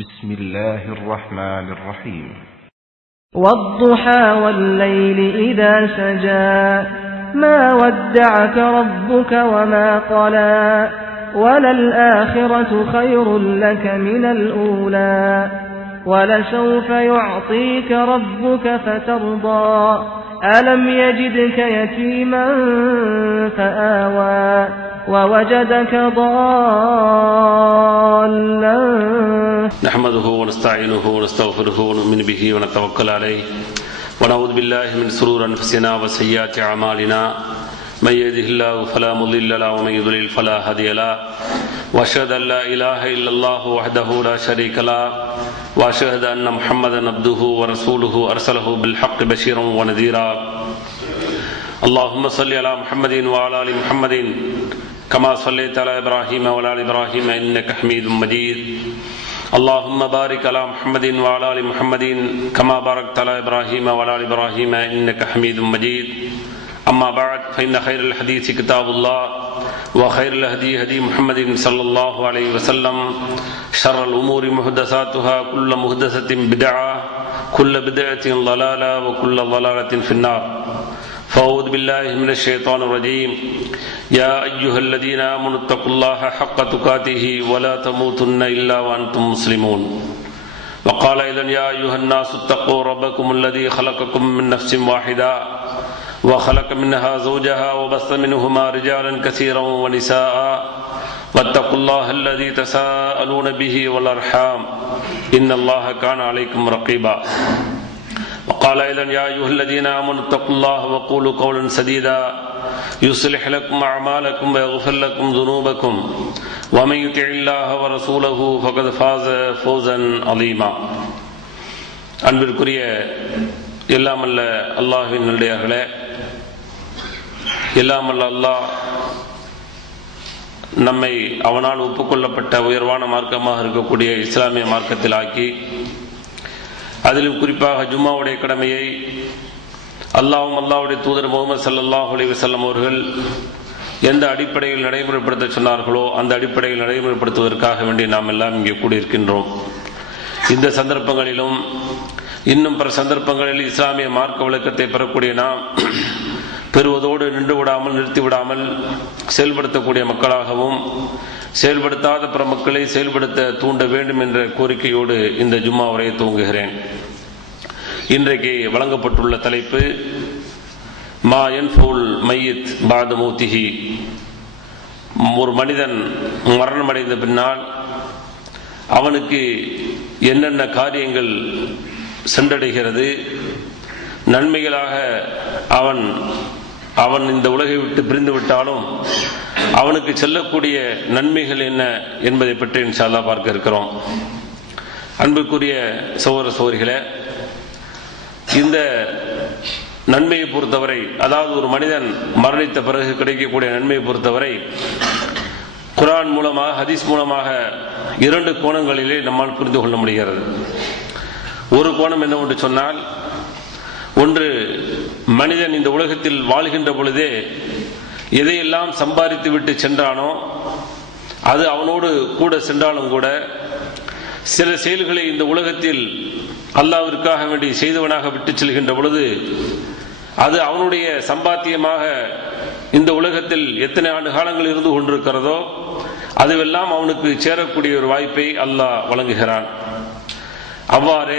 بسم الله الرحمن الرحيم والضحى والليل إذا سجى ما ودعك ربك وما قلى وللآخرة خير لك من الأولى ولسوف يعطيك ربك فترضى ألم يجدك يتيما فآوى ووجدك ضالا نحمده ونستعينه ونستغفره ونؤمن به ونتوكل عليه ونعوذ بالله من شرور أنفسنا وسيئات أعمالنا من يهده الله فلا مضل له ومن يضلل فلا هادي له وأشهد أن لا إله إلا الله وحده لا شريك له وأشهد أن محمدا عبده ورسوله أرسله بالحق بشيرا ونذيرا اللهم صل على محمد وعلى آل محمد كما صليت على إبراهيم وعلى آل إبراهيم إنك حميد مجيد اللهم بارك على محمد وعلى آل محمد كما باركت على إبراهيم وعلى آل إبراهيم إنك حميد مجيد أما بعد فإن خير الحديث كتاب الله وخير الهدي هدي محمد صلى الله عليه وسلم شر الأمور محدثاتها كل محدثة بدعة كل بدعة ضلالة وكل ضلالة في النار فأعوذ بالله من الشيطان الرجيم يا أيها الذين آمنوا اتقوا الله حق تقاته ولا تموتن إلا وأنتم مسلمون وقال أيضا يا أيها الناس اتقوا ربكم الذي خلقكم من نفس واحدة وخلق منها زوجها وبث منهما رجالا كثيرا ونساء واتقوا الله الذي تساءلون به والأرحام إن الله كان عليكم رقيبا وقال أيضا يا أيها الذين آمنوا اتقوا الله وقولوا قولا سديدا يصلح لكم أعمالكم ويغفر لكم ذنوبكم ومن يطع الله ورسوله فقد فاز فوزا عظيما அன்பிற்குரிய எல்லாம் அல்ல அல்லாஹ்வின் நல்லடியார்களே, எல்லாம் அல்ல அல்லாஹ் நம்மை அவனால் ஒப்புக்கொள்ளப்பட்ட உயர்வான மார்க்கமாக இருக்கக்கூடிய இஸ்லாமிய மார்க்கத்தில் ஆக்கி, அதிலும் குறிப்பாக ஜும்மாவுடைய கடமையை அல்லாஹ்வும் அல்லாஹ்வுடைய தூதர் முஹம்மது ஸல்லல்லாஹு அலைஹி வஸல்லம் அவர்கள் எந்த அடிப்படையில் நடைமுறைப்படுத்த சொன்னார்களோ அந்த அடிப்படையில் நடைமுறைப்படுத்துவதற்காக வேண்டி நாம் எல்லாம் இங்கே கூடியிருக்கின்றோம். இந்த சந்தர்ப்பங்களிலும் இன்னும் பிற சந்தர்ப்பங்களில் இஸ்லாமிய மார்க்க விளக்கத்தை பெறக்கூடிய நாம் பெறுவதோடு நின்று விடாமல் நிறுத்திவிடாமல் செயல்படுத்தக்கூடிய மக்களாகவும் செயல்படுத்தாத பிற மக்களை செயல்படுத்த தூண்ட வேண்டும் என்ற கோரிக்கையோடு இந்த ஜும்மா உரையை துவங்குகிறேன். இன்றைக்கு வழங்கப்பட்டுள்ள தலைப்பு மா யன்ஃபுல் மையித் பாத மௌத்திஹி. ஒரு மனிதன் மரணமடைந்த பின்னால் அவனுக்கு என்னென்ன காரியங்கள் சென்றடைகிறது, நன்மைகளாக அவன் இந்த உலகை விட்டு பிரிந்து விட்டாலும் அவனுக்கு செல்லக்கூடிய நன்மைகள் என்ன என்பதை பற்றி இன்ஷா அல்லாஹ் பார்க்க இருக்கிறோம். அன்புக்குரிய சகோதர சகோதரிகளே, இந்த நன்மையை பொறுத்தவரை, அதாவது ஒரு மனிதன் மரணித்த பிறகு கிடைக்கக்கூடிய நன்மையை பொறுத்தவரை குர்ஆன் மூலமாக ஹதீஸ் மூலமாக இரண்டு கோணங்களிலே நம்மால் புரிந்து கொள்ள முடிகிறது. ஒரு கோணம் என்னவென்று சொன்னால், ஒன்று மனிதன் இந்த உலகத்தில் வாழ்கின்ற பொழுதே எதையெல்லாம் சம்பாதித்து விட்டு சென்றானோ அது அவனோடு கூட சென்றாலும் கூட சில செயல்களை இந்த உலகத்தில் அல்லாஹ்விற்காக வேண்டி செய்தவனாக விட்டு செல்கின்ற பொழுது அது அவனுடைய சம்பாத்தியமாக இந்த உலகத்தில் எத்தனை ஆண்டு காலங்கள் இருந்து கொண்டிருக்கிறதோ அதுவெல்லாம் அவனுக்கு சேரக்கூடிய ஒரு வாய்ப்பை அல்லாஹ் வழங்குகிறான். அவ்வாறு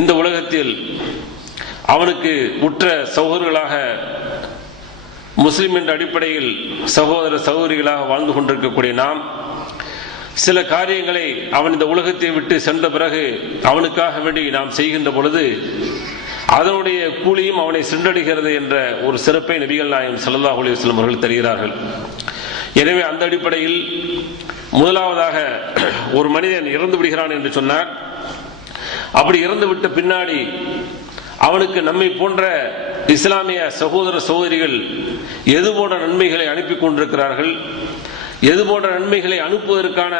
இந்த உலகத்தில் அவனுக்கு உற்ற சகோதரர்களாக முஸ்லிம் என்ற அடிப்படையில் சகோதர சகோதரிகளாக வாழ்ந்து கொண்டிருக்கக்கூடிய நாம் சில காரியங்களை அவன் இந்த உலகத்தை விட்டு சென்ற பிறகு அவனுக்காக வேண்டி நாம் செய்கின்ற பொழுது அதனுடைய கூலியும் அவனை சென்றடைகிறது என்ற ஒரு சிறப்பை நபிகள் நாயகம் ஸல்லல்லாஹு அலைஹி வஸல்லம் அவர்கள் தருகிறார்கள். எனவே அந்த அடிப்படையில் முதலாவதாக ஒரு மனிதன் இறந்து விடுகிறான் என்று சொன்னார். அப்படி இறந்துவிட்ட பின்னாடி அவனுக்கு நம்மை போன்ற இஸ்லாமிய சகோதர சகோதரிகள் எது போன்ற நன்மைகளை அனுப்பி கொண்டிருக்கிறார்கள், எது போன்ற நன்மைகளை அனுப்புவதற்கான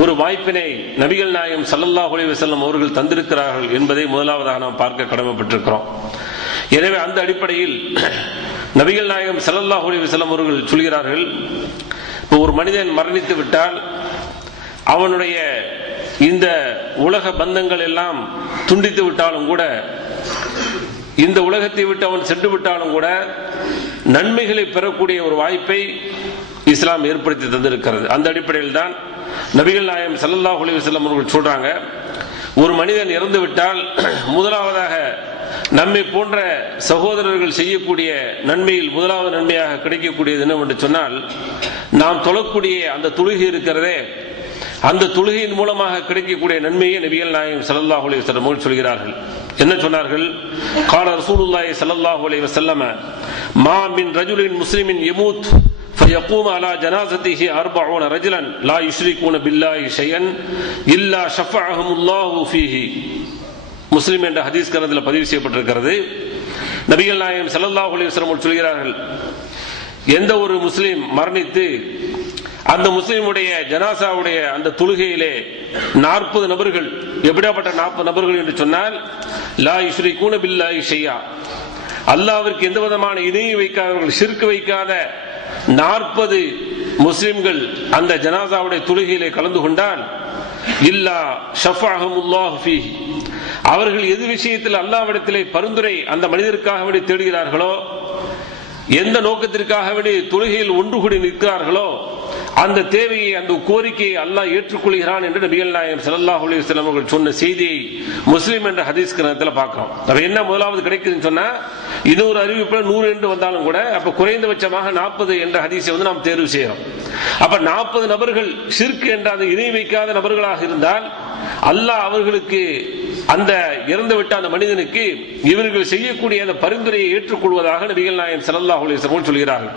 ஒரு வாய்ப்பினை நபிகள் நாயகம் ஸல்லல்லாஹு அலைஹி வஸல்லம் அவர்கள் தந்திருக்கிறார்கள் என்பதை முதலாவதாக நாம் பார்க்க கடமைப்பட்டிருக்கிறோம். எனவே அந்த அடிப்படையில் நபிகள் நாயகம் ஸல்லல்லாஹு அலைஹி வஸல்லம் அவர்கள் சொல்கிறார்கள், இப்போ ஒரு மனிதன் மரணித்து விட்டால் அவனுடைய இந்த உலக பந்தங்கள் எல்லாம் துண்டித்து விட்டாலும் கூட, இந்த உலகத்தை விட்டு அவன் சென்று விட்டாலும் கூட நன்மைகளை பெறக்கூடிய ஒரு வாய்ப்பை இஸ்லாம் ஏற்படுத்தி தந்திருக்கிறது. அந்த அடிப்படையில் தான் நபிகள் நாயகம் ஸல்லல்லாஹு அலைஹி வஸல்லம் அவர்கள் சொல்றாங்க, ஒரு மனிதன் இறந்து விட்டால் முதலாவதாக நம்மை போன்ற சகோதரர்கள் செய்யக்கூடிய நன்மையில் முதலாவது நன்மையாக கிடைக்கக்கூடியது என்னவென்று சொன்னால், நாம் தொழக்கூடிய அந்த தொழுகை இருக்கிறதே, அந்த தொழுகையின் மூலமாக கிடைக்கக்கூடிய நன்மையை நபிகள் நாயகம் ஸல்லல்லாஹு அலைஹி வஸல்லம் அவர்கள் சொல்கிறார்கள். என்ன சொன்னார்கள்? கால ரசூலுல்லாஹி ஸல்லல்லாஹு அலைஹி வஸல்லம், மா மின் ரஜுலின் முஸ்லிமின் யமூத் فيقوم على جنازته 40 رجلا لا يشركون بالله شيئا الا شفعهم الله فيه. முஸ்லிம் என்ற ஹதீஸ் கிரந்தத்தில் பதிவு செய்யப்பட்டிருக்கிறது. நபிகள் நாயகம் ஸல்லல்லாஹு அலைஹி வஸல்லம் சொல்கிறார்கள், எந்த ஒரு முஸ்லிம் மரணித்து அந்த முஸ்லிமுடைய ஜனாசாவுடைய அந்த தொழுகையிலே 40 நபர்கள், எப்படியாப்பட்ட 40 நபர்கள் என்று சொன்னால், லா யுஷ்ரிகூன பில்லாஹி ஷையா, அல்லாஹ்விற்கு எந்த விதமான இணையை வைக்காதவர்கள், ஷிர்க் வைக்காத 40 முஸ்லிம்கள் அந்த ஜனாசாவுடைய தொழுகையிலே கலந்து கொண்டால், இல்லா ஷஃபஅஹுமுல்லாஹு ஃபீஹி, அவர்கள் எது விஷயத்தில் அல்லாஹ்விடத்திலே பரிந்துரை அந்த மனிதருக்காக வேண்டி தேடுகிறார்களோ, எந்த நோக்கத்திற்காக வேண்டி தொழுகையில் ஒன்று கூடி நிற்கிறார்களோ, அந்த தேவையை, அந்த கோரிக்கையை அல்லாஹ் ஏற்றுக்கொள்கிறான் என்று நபிகள் நாயகம் ஸல்லல்லாஹு அலைஹி வஸல்லம் அவர்கள் சொன்ன செய்தியை முஸ்லிம் என்ற ஹதீஸ் கிரந்தத்தில் பார்க்கிறோம். அப்ப என்ன முதலாவது கிடைக்குதுன்னு சொன்னா, இன்னொரு அறிவிப்புல 100 என்று வந்தாலும் கூட அப்ப குறைந்தபட்சமாக 40 என்ற ஹதீஸை நாம் தேர்வு செய்யறோம். அப்ப 40 நபர்கள் ஷிர்க் என்ற அந்த இணை வைக்காத நபர்களாக இருந்தால் அல்லாஹ் அவர்களுக்கு, அந்த இறந்துவிட்ட அந்த மனிதனுக்கு இவர்கள் செய்யக்கூடிய அந்த பரிந்துரையை ஏற்றுக்கொள்வதாக நபிகள் நாயகம் ஸல்லல்லாஹு அலைஹி வஸல்லம் சொல்கிறார்கள்.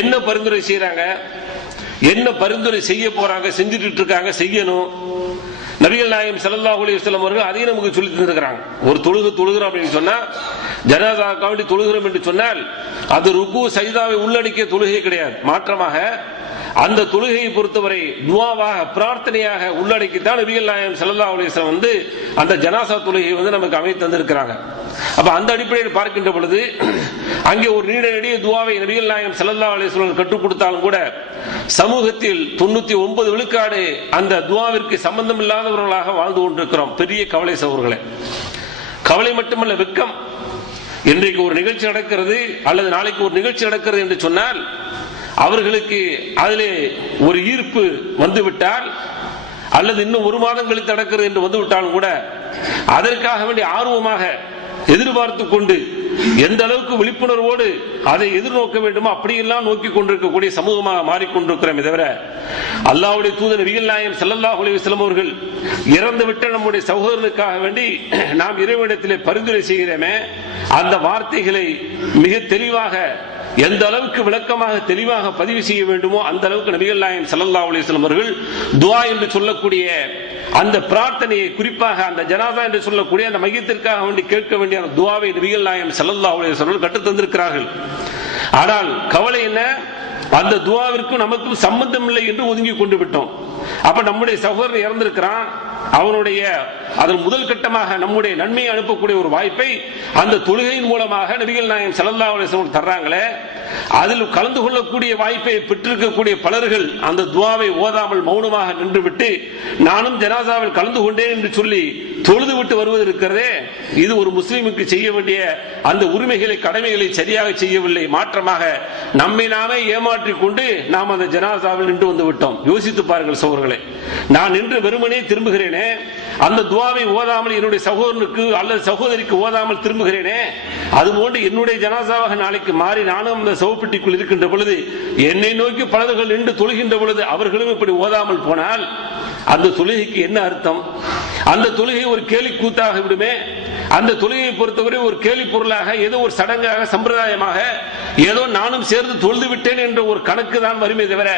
என்ன பரிந்துரை செய்யறாங்க, என்ன பரிந்துரை செய்ய போறாங்க, செஞ்சுட்டு இருக்காங்க, செய்யணும். நபிகள் நாயகம் ஸல்லல்லாஹு அலைஹி வஸல்லம் அவர்கள் அதையும் நமக்கு சொல்லி தந்திருக்கிறாங்க. ஒரு தொழுகிறோம் அப்படின்னு சொன்னா, ஜனாசாவுக்காக வேண்டி தொழுகிறோம் என்று சொன்னால் அது ருக்கு சஜ்தாவை உள்ளடக்கிய தொழுகை கிடையாது. மாற்றமாக அந்த தொழுகையை பொறுத்தவரை துஆவாக, பிரார்த்தனையாக உள்ளடக்கித்தான் நபிகள் நாயகம் ஸல்லல்லாஹு அலைஹி வஸல்லம் அந்த ஜனாசா தொழுகையை நமக்கு அமைத்து தந்திருக்கிறாங்க. அப்ப அந்த அடிப்படையில் பார்க்கின்ற பொழுது அங்கே ஒரு நீண்ட நெடிய துஆவை நபிகள் நாயகம் ஸல்லல்லாஹு அலைஹி வஸல்லம் கற்றுக் கொடுத்தாலும் கூட சமூகத்தில் 99 விழுக்காடு அந்த துஆவிற்கு சம்பந்தம் இல்லாதவர்களாக வாழ்ந்து கொண்டிருக்கிறோம். பெரிய கவலை சகோதரர்களே. கவலை மட்டுமல்ல, வெட்கம். இன்றைக்கு ஒரு நிகழ்ச்சி நடக்கிறது அல்லது நாளைக்கு ஒரு நிகழ்ச்சி நடக்கிறது என்று சொன்னால் அவர்களுக்கு அதிலே ஒரு ஈர்ப்பு வந்துவிட்டால், அல்லது இன்னும் 1 மாதம் கழித்து நடக்கிறது என்று வந்துவிட்டாலும் கூட அதற்காக வேண்டிய ஆர்வமாக எதிர்பார்த்து கொண்டு எந்த அளவுக்கு விழிப்புணர்வோடு அதை எதிர்நோக்க வேண்டுமோ அப்படியெல்லாம் நோக்கி கொண்டிருக்கக்கூடிய சமூகமாக மாறிக்கொண்டிருக்கிறோம். தவிர அல்லாஹ்வுடைய தூதர் நபிகள் நாயகம் ஸல்லல்லாஹு அலைஹி வஸல்லம் அவர்கள் இறந்துவிட்ட நம்முடைய சகோதரனுக்காக வேண்டி நாம் இறைவனிடத்திலே பரிந்துரை செய்கிறோமே, அந்த வார்த்தைகளை மிக தெளிவாக, எந்த அளவுக்கு விளக்கமாக தெளிவாக பதிவு செய்ய வேண்டுமோ அந்த அளவுக்கு நபிகள் நாயகம் ஸல்லல்லாஹு அலைஹி வஸல்லம் அவர்கள் துஆ என்று சொல்லக்கூடிய அந்த பிரார்த்தனையை, குறிப்பாக அந்த ஜனாசா என்று சொல்லக்கூடிய அந்த மையத்திற்காக வேண்டி கேட்க வேண்டிய அந்த துஆவை நபிகள் நாயகம் ஸல்லல்லாஹு அலைஹி வஸல்லம் கற்றுத் தந்திருக்கிறார்கள். ஆனால் கவலை என்ன, அந்த துஆவிற்கும் நமக்கும் சம்பந்தம் இல்லை என்று ஒதுங்கி கொண்டு விட்டோம். அப்ப நம்முடைய சகோதரன் இறந்திருக்கிறான், அவனுடைய அதன் முதல் கட்டமாக நம்முடைய நன்மையை அனுப்பக்கூடிய ஒரு வாய்ப்பை அந்த தொழுகையின் மூலமாக நபிகள் நாயகம் ஸல்லல்லாஹு அலைஹி வஸல்லம் தர்றாங்களே, அதில் கலந்து கொள்ளக்கூடிய வாய்ப்பை பெற்றிருக்கக்கூடிய பலர்கள் அந்த துஆவை ஓதாமல் மௌனமாக நின்றுவிட்டு நானும் ஜனாசாவில் கலந்து கொண்டேன் என்று சொல்லி தொழுது விட்டு வருவது இருக்கிறதே, இது ஒரு முஸ்லிமுக்கு செய்ய வேண்டிய அந்த உரிமைகளை, கடமைகளை சரியாக செய்யவில்லை. மாற்றமாக நம்மை நாமே ஏமாற்றிக் கொண்டு நாம் அந்த ஜனாசாவில் நின்று வந்து விட்டோம். யோசித்து பாருங்கள் சகோதரர்களே. நான் நின்று வெறுமனே திரும்புகிறேனே, அந்த துஆவை ஓதாமல் என்னுடைய சகோதரனுக்கு அல்லது சகோதரிக்கு ஓதாமல் திரும்புகிறேனே, அதுபோன்று என்னுடைய ஜனாசாவாக நாளைக்கு மாறி நானும் அந்த சவப்பெட்டிக்குள் இருக்கின்ற பொழுது என்னை நோக்கி பலர்கள் நின்று தொழுகின்ற பொழுது அவர்களும் இப்படி ஓதாமல் போனால் அந்த தொழுகைக்கு என்ன அர்த்தம்? அந்த தொழுகை ஒரு கேலி கூத்தாக விடுமே. அந்த தொழுகையை பொறுத்தவரை ஒரு கேலி பொருளாக, ஏதோ ஒரு சடங்காக, சம்பிரதாயமாக, ஏதோ நானும் சேர்ந்து தொழுது விட்டேன் என்ற ஒரு கணக்கு தான் வருமே தவிர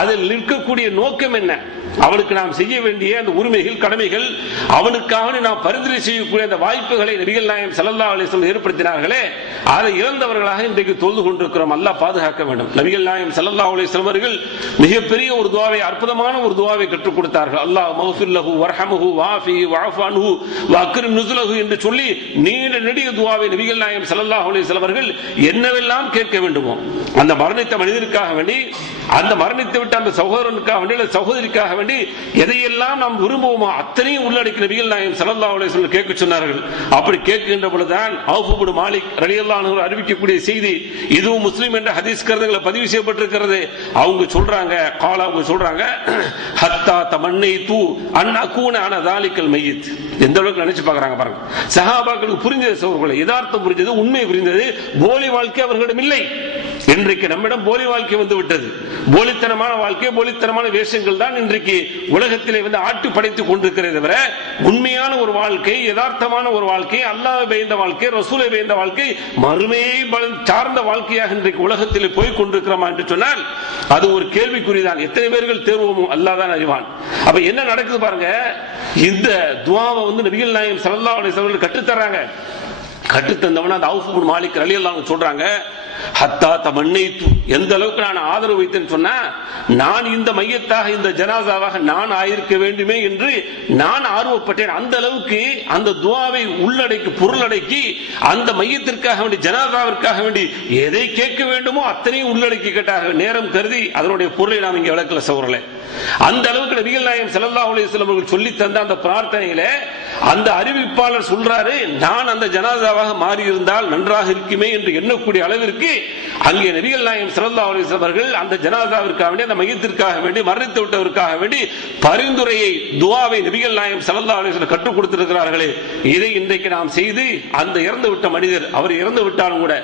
அதில் நிற்கக்கூடிய நோக்கம் என்ன? அவனுக்கு நாம் செய்ய வேண்டிய அந்த உரிமைகள், கடமைகள், அவனுக்காக நாம் பரிந்துரை செய்யக்கூடிய அந்த வாய்ப்புகளை நபிகள் நாயகம் ஸல்லல்லாஹு அலைஹி வஸல்லம் ஏற்படுத்தினார்களே, அதை இழந்தவர்களாக இன்றைக்கு தொழுது கொண்டிருக்கிறோம். அல்லாஹ் பாதுகாக்க வேண்டும். நபிகள் நாயகம் ஸல்லல்லாஹு அலைஹி வஸல்லம் அவர்கள் மிகப்பெரிய ஒரு துஆவை, அற்புதமான ஒரு துஆவை கற்றுக் கொடுத்தார்கள். அல்லாஹ் மக்ஃபிர் லஹு வர்ஹம்ஹு வஆஃபிஹி வஅஃபு அன்ஹு வஅக்ரிம் நுஸுலஹு என்று சொல்லி நீண்ட நெடிய துஆவை நபிகள் நாயகம் ஸல்லல்லாஹு அலைஹி வஸல்லம் அவர்கள் என்னவெல்லாம் கேட்க வேண்டுமோ அந்த மரணித்த மனிதனுக்காக வேண்டி, அந்த மரணித்து விட்ட அந்த சகோதரனுக்காக வேண்டி, சகோதரிக்காக வேண்டி எதையெல்லாம் நாம் விரும்புவோமோ அத்தனையும் உள்ளடக்கி நபிகள் நாயகம் ஸல்லல்லாஹு அலைஹி வஸல்லம் கேட்க சொன்னார்கள். அப்படி கேட்கின்ற பொழுதுதான் அவுஃப் இப்னு மாலிக் ரலியல்லாஹு அன்ஹு அறிவிக்கக்கூடிய செய்தி, இதுவும் முஸ்லிம் என்ற ஹதீஸ் கருத்துக்களை பதிவு செய்யப்பட்டிருக்கிறது. அவங்க சொல்றாங்க, ஹத்தா தமன்னைது அன் அகூன அன ذلிகல் மய்யித். எந்த அளவுக்கு நினைச்சு பார்க்கறாங்க பாருங்க. சஹாபாக்களுக்கு புரிஞ்சது, சகோதரர்களே, யதார்த்தம் புரிஞ்சது, உண்மை புரிந்தது. போலி வாழ்க்கை அவர்களிடம் இல்லை. இன்றைக்கு நம்மிடம் போலி வாழ்க்கை வந்து விட்டது. போலித்தனமான வாழ்க்கை, போலித்தனமான வேஷங்கள் தான் இன்றைக்கு உலகத்திலே வந்து ஆட்டு படைத்துக் கொண்டிருக்கிறது. தவிர உண்மையான ஒரு வாழ்க்கை, யதார்த்தமான ஒரு வாழ்க்கை, அல்லாஹ்வை பயந்த வாழ்க்கை, ரசூலை பயந்த வாழ்க்கை, மறுமையை சார்ந்த வாழ்க்கையாக இன்றைக்கு உலகத்தில் போய் கொண்டிருக்கிறோமா என்று சொன்னால் அது ஒரு கேள்விக்குறிதான். எத்தனை பேர்கள் தேர்வோமோ அல்லாஹ் தான் அறிவான். அப்ப என்ன நடக்குது பாருங்க. இந்த துஆவை வந்து நபிகள் நாயகம் ஸல்லல்லாஹு அலைஹி வஸல்லம் கற்றுத்தராங்க. கற்றுத்தந்தவன அந்த அவுஃப் இப்னு மாலிக் ரலியல்லாஹு அன்ஹு சொல்றாங்க, ஹத்தா தமன்னைது, எந்த அளவுக்கு நான் ஆதரவு வைத்தேன்னு சொன்னா, நான் இந்த மையத்தாக, இந்த ஜனாசாவாக நான் ஆயிருக்க வேண்டுமே என்று நான் ஆர்வப்பட்டேன். அந்த அளவுக்கு அந்த துஆவை உள்ளடக்கி பொருளடக்கி அந்த மையத்திற்காக வேண்டி, ஜனாசாவிற்காக வேண்டி எதை கேட்க வேண்டுமோ அத்தனையும் உள்ளடக்கி கேட்டார்கள். நேரம் கருதி அதனுடைய பொருளை நாம் இங்கே விளக்கல சகோதரர்களே. அந்த அளவுக்கு நபிகள் நாயகம் ஸல்லல்லாஹு அலைஹி வஸல்லம் அவர்கள் சொல்லி தந்த அந்த பிரார்த்தனையில அந்த அறிவிப்பாளர் சொல்றாரு, நான் அந்த ஜனாசாவாக மாறி இருந்தால் நன்றாக இருக்குமே என்று எண்ணக்கூடிய அளவிற்கு அங்கே நபிகள் நாயகம் ஸல்லல்லாஹு அலைஹி வஸல்லம் அவர்கள் அந்த ஜனாசாவிற்காக வேண்டி, அந்த மையத்திற்காக வேண்டி, மரணித்து விட்டவருக்காக வேண்டி பரிந்துரையை, துஆவை நபிகள் நாயகம் ஸல்லல்லாஹு அலைஹி வஸல்லம் கற்றுக் கொடுத்திருக்கிறார்களே. இதை இன்றைக்கு நாம் செய்து அந்த இறந்து விட்ட மனிதர், அவர் இறந்து விட்டாலும் கூட,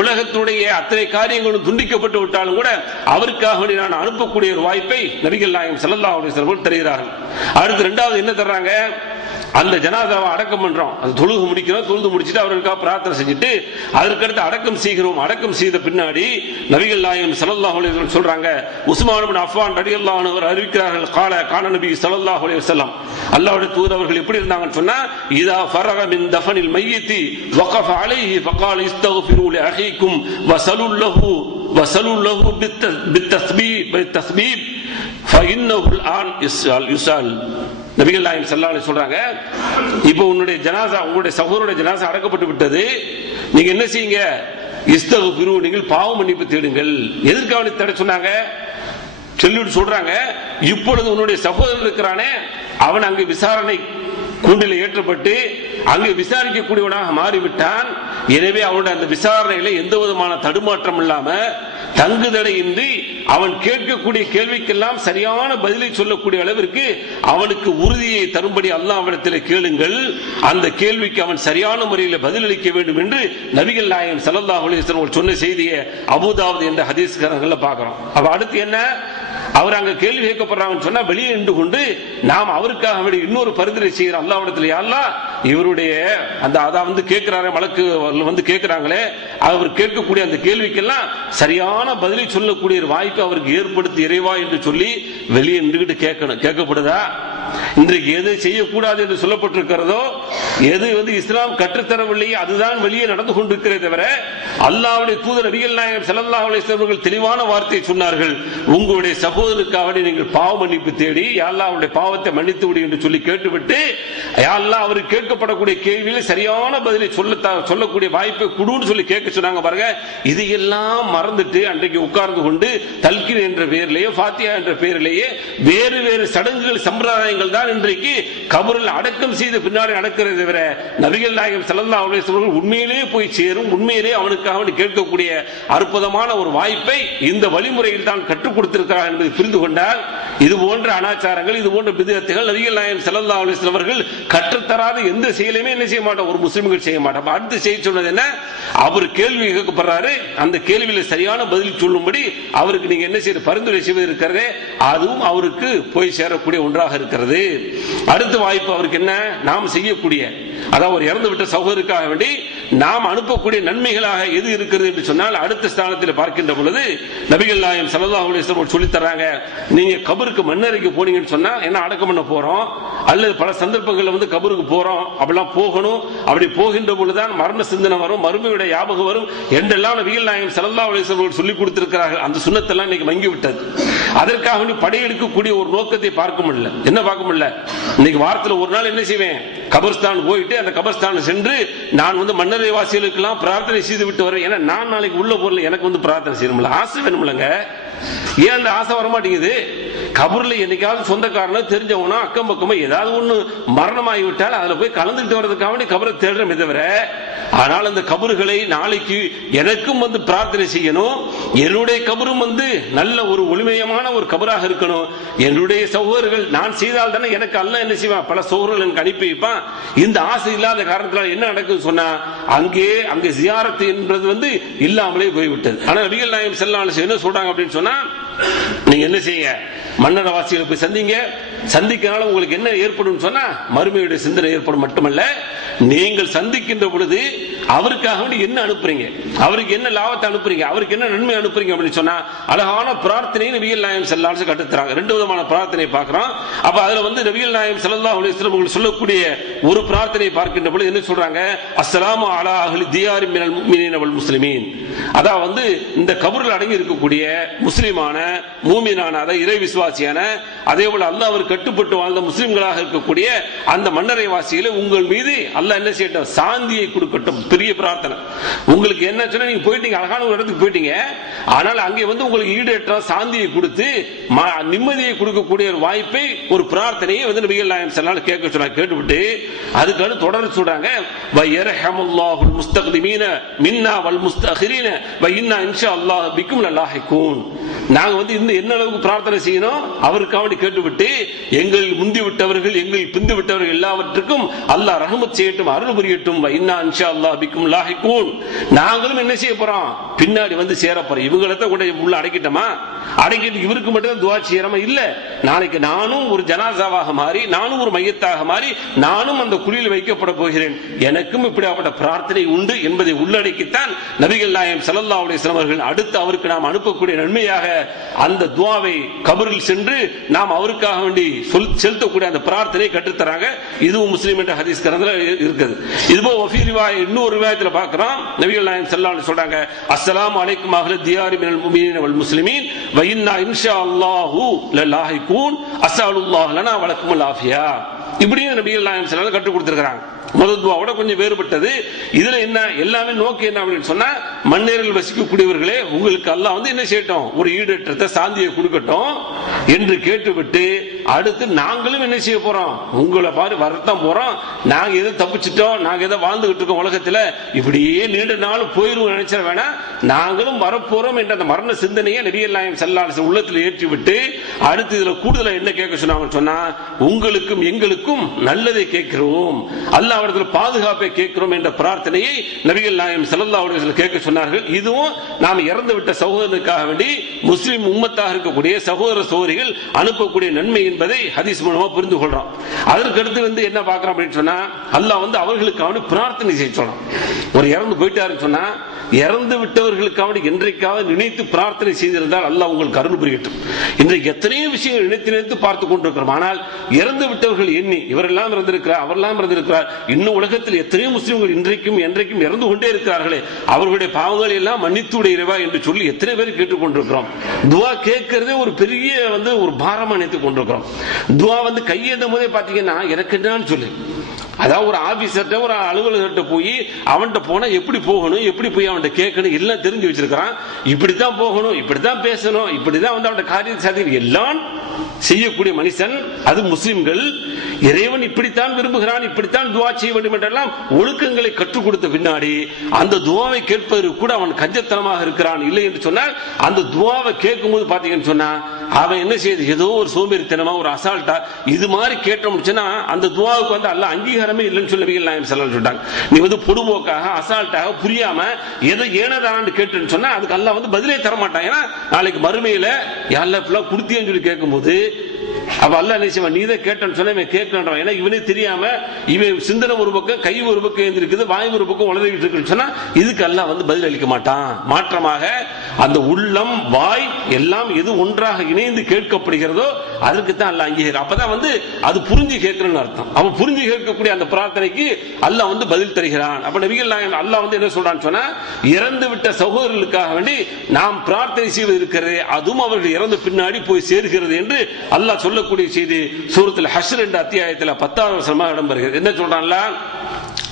உலகத்துடைய அத்தனை காரியங்களும் துண்டிக்கப்பட்டு விட்டாலும் கூட, அவருக்காக வேண்டி நான் அனுப்பக்கூடிய ஒரு வாய்ப்பை நபிகள் நாயகம் ஸல்லல்லாஹு அலைஹி வஸல்லம் தருகிறார்கள். அடுத்து இரண்டாவது என்ன தர்றாங்க, அந்த ஜனாதாவை அடக்கம் பண்றோம், அது தொழுகு முடிக்கிறோம், தொழுது முடிச்சுட்டு அவர்களுக்காக பிரார்த்தனை செஞ்சுட்டு அதற்கடுத்து அடக்கம் செய்கிறோம். அடக்கம் செய்த பின்னாடி நபிகள் நாயகம் ஸல்லல்லாஹு அலைஹி வஸல்லம் சொல்றாங்க, உஸ்மான் இப்னு அஃபான் ரலியல்லாஹு அன்ஹு அறிவிக்கிறார்கள், கான நபி ஸல்லல்லாஹு அலைஹி வஸல்லம், அல்லாஹ்வுடைய தூதர் அவர்கள் எப்படி இருந்தாங்கன்னு சொன்னா, இதா ஃபரக மின் தஃபனில் மய்யித்தி வகஃப அலைஹி ஃபகால இஸ்தக்ஃபிரு லி அஹீக்கும் வஸலுல்லஹு பித்தஸ்பீப் ஃபஇன்னஹு அன் யுஸால். நபிகள் நாயகம் ஸல்லல்லாஹு அலைஹி சொல்றாங்க, இப்போ உன்னுடைய ஜனாசா, உங்களுடைய சகோதரனுடைய ஜனாசா அடக்கப்பட்டு விட்டது, நீங்க என்ன செய்யுங்க, இஸ்தக்ஃபிரு, நீங்கள் பாவ மன்னிப்பு தேடுங்கள். எதற்காக தேட சொன்னாங்க சொல்லிட்டு சொல்றாங்க, இப்பொழுது உன்னுடைய சகோதரன் இருக்கிறானே, அவன் அங்கு விசாரணை கூண்டில் ஏற்றப்பட்டு அங்கு விசாரிக்கக்கூடியவனாக மாறிவிட்டான். எனவே அவனுடைய அந்த விசாரணையில எந்த விதமான தடுமாற்றம் இல்லாம, தங்குதடையின்றி அவன் கேட்கக்கூடிய கேள்விக்கெல்லாம் சரியான பதிலை சொல்லக்கூடிய அளவிற்கு அவனுக்கு உறுதியை தரும்படி அல்லாஹ்விடத்தில் கேளுங்கள். அந்த கேள்விக்கு அவன் சரியான முறையில் பதிலளிக்க வேண்டும் என்று நபிகள் நாயகம் ஸல்லல்லாஹு அலைஹி வஸல்லம் சொன்ன செய்தியை அபூதாவுத் என்ற ஹதீஸ்காரங்களை பார்க்கிறோம். அப்ப அடுத்து என்ன, அவர் அங்க கேள்வி கேட்கப்படுறாங்கன்னு சொன்னா வெளியே நின்று கொண்டு நாம் அவருக்காக வேண்டி இன்னொரு பரிந்துரை செய்கிற அல்லாஹ்விடத்தில், யா அல்லாஹ், இவருடைய அந்த அதாவது கேட்கிறாரே, மலக்கு வந்து கேட்கிறாங்களே, அவர் கேட்கக்கூடிய அந்த கேள்விக்கெல்லாம் சரியான பதிலை சொல்லக்கூடிய ஒரு வாய்ப்பு அவருக்கு ஏற்படுத்தி இறைவா என்று சொல்லி வெளியே நின்றுகிட்டு கேட்கணும். கேட்கப்படுதா? இன்றைக்கு எது செய்யக்கூடாது என்று சொல்லப்பட்டிருக்கிறதோ, எது வந்து இஸ்லாம் கற்றுத்தரவில்லையே அதுதான் வெளியே நடந்து கொண்டிருக்கிறதே தவிர, அல்லாஹ்வுடைய தூதர் நபிகள் நாயகம் ஸல்லல்லாஹு அலைஹி வஸல்லம் அவர்கள் தெளிவான வார்த்தையை சொன்னார்கள், உங்களுடைய சகோதரருக்காக நீங்கள் பாவ மன்னிப்பு தேடி, யா அல்லாஹ் அவருடைய பாவத்தை மன்னித்து விடு என்று சொல்லி கேட்டுவிட்டு, யா அல்லாஹ் அவருக்கு கேட்கப்படக்கூடிய கேள்வியில சரியான பதிலை சொல்லக்கூடிய வாய்ப்பை குடுன்னு சொல்லி கேட்க சொன்னாங்க பாருங்க. இது எல்லாம் மறந்துட்டு அன்றைக்கு உட்கார்ந்து கொண்டு தல்கீன் என்ற பெயரிலேயே, ஃபாத்தியா என்ற பெயரிலேயே வேறு வேறு சடங்குகள், சம்பிரதாயங்கள் தான் இன்றைக்கு கபரில் அடக்கம் செய்த பின்னாடி நடக்கிறது தவிர, நபிகள் நாயகம் ஸல்லல்லாஹு அலைஹி வஸல்லம் உண்மையிலே போய் சேரும், உண்மையிலே அவனுக்காக கேட்கக்கூடிய அற்புதமான ஒரு வாய்ப்பை இந்த வழிமுறையில் தான் கற்றுக் கொடுத்திருக்கிறார் என்பதை புரிந்து கொண்டால், இது போன்ற அனாச்சாரங்கள், இது போன்ற பித்அத்துகள் நபிகள் நாயகம் ஸல்லல்லாஹு அலைஹி வஸல்லம் அவர்கள் கற்றுத்தராத எந்த செயலையுமே என்ன செய்ய மாட்டோம், ஒரு முஸ்லிம்கள் செய்ய மாட்டோம். அடுத்து செய்ய சொன்னது என்ன, அவர் கேள்வி கேட்கப்படுறாரு, அந்த கேள்வியில சரியான பதில் சொல்லும்படி அவருக்கு நீங்க என்ன செய்ய பரிந்துரை செய்வது இருக்கிறதே, அதுவும் அவருக்கு போய் சேரக்கூடிய ஒன்றாக இருக்கிறது. அடுத்த வாய்ப்பு அவருக்கு என்ன, நாம் செய்யக்கூடிய, அதாவது ஒரு இறந்து விட்ட சகோதரருக்காக வேண்டி நாம் அனுப்பக்கூடிய நன்மைகளாக எது இருக்கிறது என்று சொன்னால், அடுத்த ஸ்தானத்தில் பார்க்கின்ற பொழுது நபிகள் நாயகம் ஸல்லல்லாஹு அலைஹி வஸல்லம் சொல்லி தராங்க, நீங்க கபருக்கு மண்ணறைக்கு போனீங்கன்னு சொன்னா என்ன அடக்கம் பண்ண போறோம், அல்லது பல சந்தர்ப்பங்கள்ல வந்து கபருக்கு போறோம், அப்படிலாம் போகணும். அப்படி போகின்ற பொழுதுதான் மரண சிந்தனை வரும், மறுமையுடைய ஞாபகம் வரும் என்றெல்லாம் நபிகள் நாயகம் ஸல்லல்லாஹு அலைஹி வஸல்லம் சொல்லி கொடுத்திருக்கிறார்கள். அந்த சுன்னத்தெல்லாம் இன்னைக்கு மங்கி விட்டது. அதற்காக வேண்டி படையெடுக்கக்கூடிய ஒரு நோக்கத்தை பார்க்க முடியல. என்ன பார்க்க முடியல, இன்னைக்கு வாரத்தில் ஒரு நாள் என்ன செய்வேன், கபர்ஸ்தான் போயிட்டு அந்த கபர்ஸ்தான் சென்று நான் வந்து மன்னரை வாசிகளுக்கெல்லாம் பிரார்த்தனை செய்து விட்டு வரேன். ஏன்னா நான் நாளைக்கு உள்ள பொருள் எனக்கு வந்து பிரார்த்தனை செய்யணும்ல, ஆசை வேணும்லங்க. ஏன் அந்த ஆசை வரமாட்டேங்குது? கபூர்ல என்னைக்காவது சொந்தக்காரனோ தெரிஞ்சவனோ அக்கம் பக்கமோ ஏதாவது ஒண்ணு மரணமாகி விட்டால் அதுல போய் கலந்துட்டு வர்றதுக்காக கபரை தேடுறமே தவிர, ஆனால் அந்த கபறுகளை நாளைக்கு எனக்கும் வந்து பிரார்த்தனை செய்யணும், என்னுடைய கபரும் வந்து நல்ல ஒரு ஒளிமயமான ஒரு கபராக இருக்கணும், என்னுடைய சகோதரர்கள் நான் செய்தால் தானே எனக்கு அல்லாஹ் என்ன செய்வான், பல சகோதரர்கள் எனக்கு அனுப்பி வைப்பான். இந்த ஆசை இல்லாத காரணத்தினால் என்ன நடக்குது சொன்னா, அங்கே ஜியாரத்து என்பது வந்து இல்லாமலே போய்விட்டது. ஆனா நபிகள் நாயகம் ஸல்லல்லாஹு அலைஹி வஸல்லம் என்ன சொல்றாங்க அப்படின்னு சொன்னா, நீங்க என்ன செய்யுங்க, மன்னர வாசிகளை போய் சந்திக்கனால உங்களுக்கு என்ன ஏற்படும் சொன்னா, மறுமையுடைய சிந்தனை ஏற்படும். மட்டுமல்ல, நீங்கள் சந்திக்கின்ற பொழுது அவருக்காக என்ன அனுப்புறீங்க, அவருக்கு என்ன லாபத்தை அனுப்புறீங்க, அவருக்கு என்ன நன்மை அனுப்புறீங்க அப்படின்னு சொன்னா, அழகான பிரார்த்தனை நபிகள் நாயகம் ஸல்லல்லாஹு அலைஹி வஸல்லம் கற்றுத்தராங்க. ரெண்டு விதமான பிரார்த்தனை பார்க்கிறோம். அப்ப அதுல வந்து நபிகள் நாயகம் ஸல்லல்லாஹு அலைஹி வஸல்லம் உங்களுக்கு சொல்லக்கூடிய ஒரு பிரார்த்தனை பார்க்கின்ற பொழுது என்ன சொல்றாங்க, அஸ்ஸலாமு அலா அஹ்லி தியாரி மினல் முஃமினீன வல் முஸ்லிமீன். அதாவது வந்து இந்த கபரில் அடங்கி இருக்கக்கூடிய முஸ்லிமான மூமினான, அதாவது இறை விசுவாசியான, அதே போல அல்லாஹ்விற்கு கட்டுப்பட்டு வாழ்ந்த முஸ்லிம்களாக இருக்கக்கூடிய அந்த மன்னரை வாசிகளை உங்கள் மீது அல்லாஹ் என்ன செய்யட்டும், சாந்தியை கொடுக்கட்டும். பெரிய பிரார்த்தனை. உங்களுக்கு என்ன சொன்னா, நீங்க போயிட்டீங்க, அழகான ஒரு இடத்துக்கு போயிட்டீங்க, ஆனால் அங்கே வந்து உங்களுக்கு ஈடேற்ற சாந்தியை கொடுத்து நிம்மதியை கொடுக்கக்கூடிய ஒரு வாய்ப்பை, ஒரு பிரார்த்தனையை வந்து நபிகள் நாயகம் ஸல்லல்லாஹு அலைஹி வஸல்லம் கேட்க சொன்னாங்க. கேட்டுவிட்டு அதுக்கு தொடர்ந்து சொல்றாங்க, வயர்ஹமுல்லாஹுல் முஸ்தக்திமீன மின்னா வல் முஸ்தகிரீன வ இன்னா இன்ஷா அல்லாஹ் பிக்கும் லலாஹிகூன். நாங்க வந்து என்ன அளவுக்கு பிரார்த்தனை செய்யணும் அவருக்காக கேட்டுவிட்டு, எங்களில் முந்தி விட்டவர்கள் எங்களில் பிந்து விட்டவர்கள் எல்லாவற்றுக்கும் அல்லாஹ் ரஹ்மத் செய்யட்டும், அருள் புரியட்டும். வ இன்னா இன்ஷா அல்லாஹ் பிக்கும் லாஹிகூன். நாங்களும் என்ன செய்ய போறோம், பின்னாடி வந்து சேர போறோம். இவங்கள கூட உள்ள அடக்கிட்டோமா, அடக்கிட்டு இவருக்கு மட்டும் துஆ செய்யறோமா? இல்ல, நாளைக்கு நானும் ஒரு ஜனாசாவாக மாறி, நானும் ஒரு மையத்தாக மாறி, நானும் அந்த குழியில் வைக்கப்பட போகிறேன், எனக்கும் இப்படிப்பட்ட பிரார்த்தனை உண்டு என்பதை உள்ளடக்கித்தான் நபிகள் நாயகம் ஸல்லல்லாஹு அலைஹி வஸல்லம் அவர்கள் அடுத்து அவருக்கு நாம் அனுப்பக்கூடிய நன்மையாக அந்த துஆவை கபரில் சென்று நாம் அவருக்காக வேண்டி செலுத்தக்கூடிய அந்த பிரார்த்தனை கற்றுத்தராங்க. இதுவும் முஸ்லிம் என்ற ஹதீஸ் கிரந்தத்தில் இருக்குது. இதுபோல் வஃபீ ரிவாயா இன்னொரு ரிவாயத்துல பார்க்கிறோம், நபிகள் நாயகம் ஸல்லல்லாஹு அலைஹி வஸல்லம் சொல்றாங்க, அஸ்ஸலாமு அலைக்கும் அஹ்ல தியாரி மினல் முஃமினீன வல் முஸ்லிமீன் வ இன்னா இன்ஷா அல்லாஹு லலாஹிகூன் அஸ்ஸலுல்லாஹ் லனா வ லக்குமுல் ஆஃபியா. இப்படியும் நபிகள் நாயகம் ஸல்லல்லாஹு அலைஹி வஸல்லம் கற்றுக் கொடுத்திருக்காங்க. முதல் துஆவோட கொஞ்சம் வேறுபட்டது. இதுல என்ன எல்லாமே நோக்கி என்ன அப்படின்னு சொன்னா, மண்ணேரில் வசிக்கக்கூடியவர்களே உங்களுக்கு அல்லாஹ் வந்து என்ன செய்யட்டும், ஒரு ஈடேற்றத்தை சாந்தியை கொடுக்கட்டும் என்று கேட்டுவிட்டு, அடுத்து நாங்களும் என்ன செய்ய போறோம், உங்களை பாரு வரத்தான் போறோம், நாங்க எதை தப்பிச்சிட்டோம், நாங்க எதை வாழ்ந்துகிட்டு இருக்கோம் உலகத்துல, இப்படியே நீண்ட நாள் போயிருவோம் நினைச்ச வேணா, நாங்களும் வரப்போறோம் என்ற அந்த மரண சிந்தனையை நபிகள் நாயகம் ஸல்லல்லாஹு அலைஹி வஸல்லம் உள்ளத்தில் ஏற்றி விட்டு, அடுத்து இதுல கூடுதலா என்ன கேட்க சொன்னாங்கன்னு சொன்னா, உங்களுக்கும் எங்களுக்கும் நல்லதை கேட்கிறோம், அல்லாஹ் அவர்கள் பாதுகாப்பை கேட்கிறோம் என்ற பிரார்த்தனையை நபிகள் நாயகம் ஸல்லல்லாஹு அலைஹி வஸல்லம் கேட்க சொன்னார்கள். இதுவும் நாம் இறந்து விட்ட சகோதரனுக்காக வேண்டி முஸ்லிம் உம்மத்தாக இருக்கக்கூடிய சகோதர சகோதரிகள் அனுப்பக்கூடிய நன்மை என்பதை ஹதீஸ் மூலமா புரிந்து கொள்றோம். அதற்கு அடுத்து வந்து என்ன பார்க்கிறோம் அப்படின்னு சொன்னா, அல்லாஹ் வந்து அவர்களுக்காக பிரார்த்தனை செய்ய சொல்லலாம். ஒரு இறந்து போயிட்டாருன்னு சொன்னா, இறந்து விட்டவர்களுக்காக என்றைக்காவது நினைத்து பிரார்த்தனை செய்திருந்தால் அல்லாஹ் உங்களுக்கு அருள் புரியட்டும். இன்றைக்கு எத்தனையோ விஷயங்கள் நினைத்து பார்த்து கொண்டிருக்கிறோம். ஆனால் இறந்து விட்டவர்கள் எண்ணி, இவரெல்லாம் இறந்திருக்கிறார், அவரெல்லாம் இறந்திருக்கிறார், இன்னும் உலகத்தில் எத்தனையோ முஸ்லிம்கள் இன்றைக்கும் என்றைக்கும் இறந்து கொண்டே இருக்கிறார்களே, அவர்களுடைய பாவங்களை எல்லாம் மன்னித்து விடுகிறவா என்று சொல்லி எத்தனை பேர் கேட்டுக் கொண்டிருக்கிறோம். துஆ கேட்கறதே ஒரு பெரிய வந்து ஒரு பாரமா நினைத்துக் கொண்டிருக்கிறோம். துஆ வந்து கையேந்தும் போதே பாத்தீங்கன்னா எனக்கு என்னன்னு சொல்லி, அதாவது ஒரு ஆபீசர்ட்ட ஒரு அலுவலகர்கிட்ட போய் அவன்கிட்ட போனா எப்படி போகணும், எப்படி போய் அவன்கிட்ட கேட்கணும் எல்லாம் தெரிஞ்சு வச்சிருக்கிறான். இப்படித்தான் போகணும், இப்படித்தான் பேசணும், இப்படிதான் வந்து அவன் காரியத்தை சாதிக்க எல்லாம் செய்யக்கூடிய மனுஷன். அது முஸ்லிம்கள். இறைவன் இப்படித்தான் விரும்புகிறான், இப்படித்தான் துஆ செய்ய வேண்டும் என்றெல்லாம் ஒழுக்கங்களை கற்றுக் கொடுத்த பின்னாடி அந்த துஆவை கேட்பதற்கு கூட அவன் கஞ்சத்தனமாக இருக்கிறான். இல்லை என்று சொன்னால் அந்த துஆவை கேட்கும் போது பாத்தீங்கன்னு சொன்னா, அவன் என்ன செய்யுது, ஏதோ ஒரு சோம்பேறித்தனமா ஒரு அசால்ட்டா இது மாதிரி கேட்டோம்னு சொன்னா அந்த துஆவுக்கு வந்து அல்லாஹ் அங்கீகாரமே இல்லைன்னு சொல்லி நபிகள் நாயகம் ஸல்லல்லாஹு அலைஹி வஸல்லம் சொல்றாங்க. நீ வந்து பொடுபோக்காக அசால்ட்டாக புரியாம ஏதோ ஏனதான்னு கேட்டுன்னு சொன்னா அதுக்கு அல்லாஹ் வந்து பதிலே தர மாட்டான். ஏன்னா நாளைக்கு மறுமையில யாரெல்லாம் கொடுத்தியன்னு சொல்லி கேட்கும் போது அப்ப அல்லாஹ் என்ன செய்வான், நீதான் கேட்டேன்னு சொன்னா இவன் கேட்கறான். ஏன்னா இவனே தெரியாம இவன் சிந்தனை ஒரு பக்கம், கை ஒரு பக்கம் எழுந்திருக்குது, வாய் ஒரு பக்கம் உளறிட்டு இருக்குன்னு சொன்னா இதுக்கு அல்லாஹ் வந்து பதில் அளிக்க மாட்டான். மாற்றமாக அந்த உள்ளம் வாய் எல்லாம் எது ஒன்றாக இணைந்து கேட்கப்படுகிறதோ அதற்கு தான் அல்லாஹ் அங்கீகாரம். அப்பதான் வந்து அது புரிஞ்சு கேட்கிறன்னு அர்த்தம். அவன் புரிஞ்சு கேட்கக்கூடிய அந்த பிரார்த்தனைக்கு அல்லாஹ் வந்து பதில் தருகிறான். அப்ப நபிகள் நாயகம் அல்லாஹ் வந்து என்ன சொல்றான்னு சொன்னா, இறந்து விட்ட சகோதரர்களுக்காக வேண்டி நாம் பிரார்த்தனை செய்வது இருக்கிறது, அதுவும் அவர்கள் இறந்த பின்னாடி போய் சேர்கிறது என்று அல்லாஹ் சொல்லக்கூடிய செய்தி சூரத்துல் ஹஷ்ர் என்ற அத்தியாயத்தில் 10வது வசனமாக இடம்பெறுகிறது. என்ன சொல்றான்ல,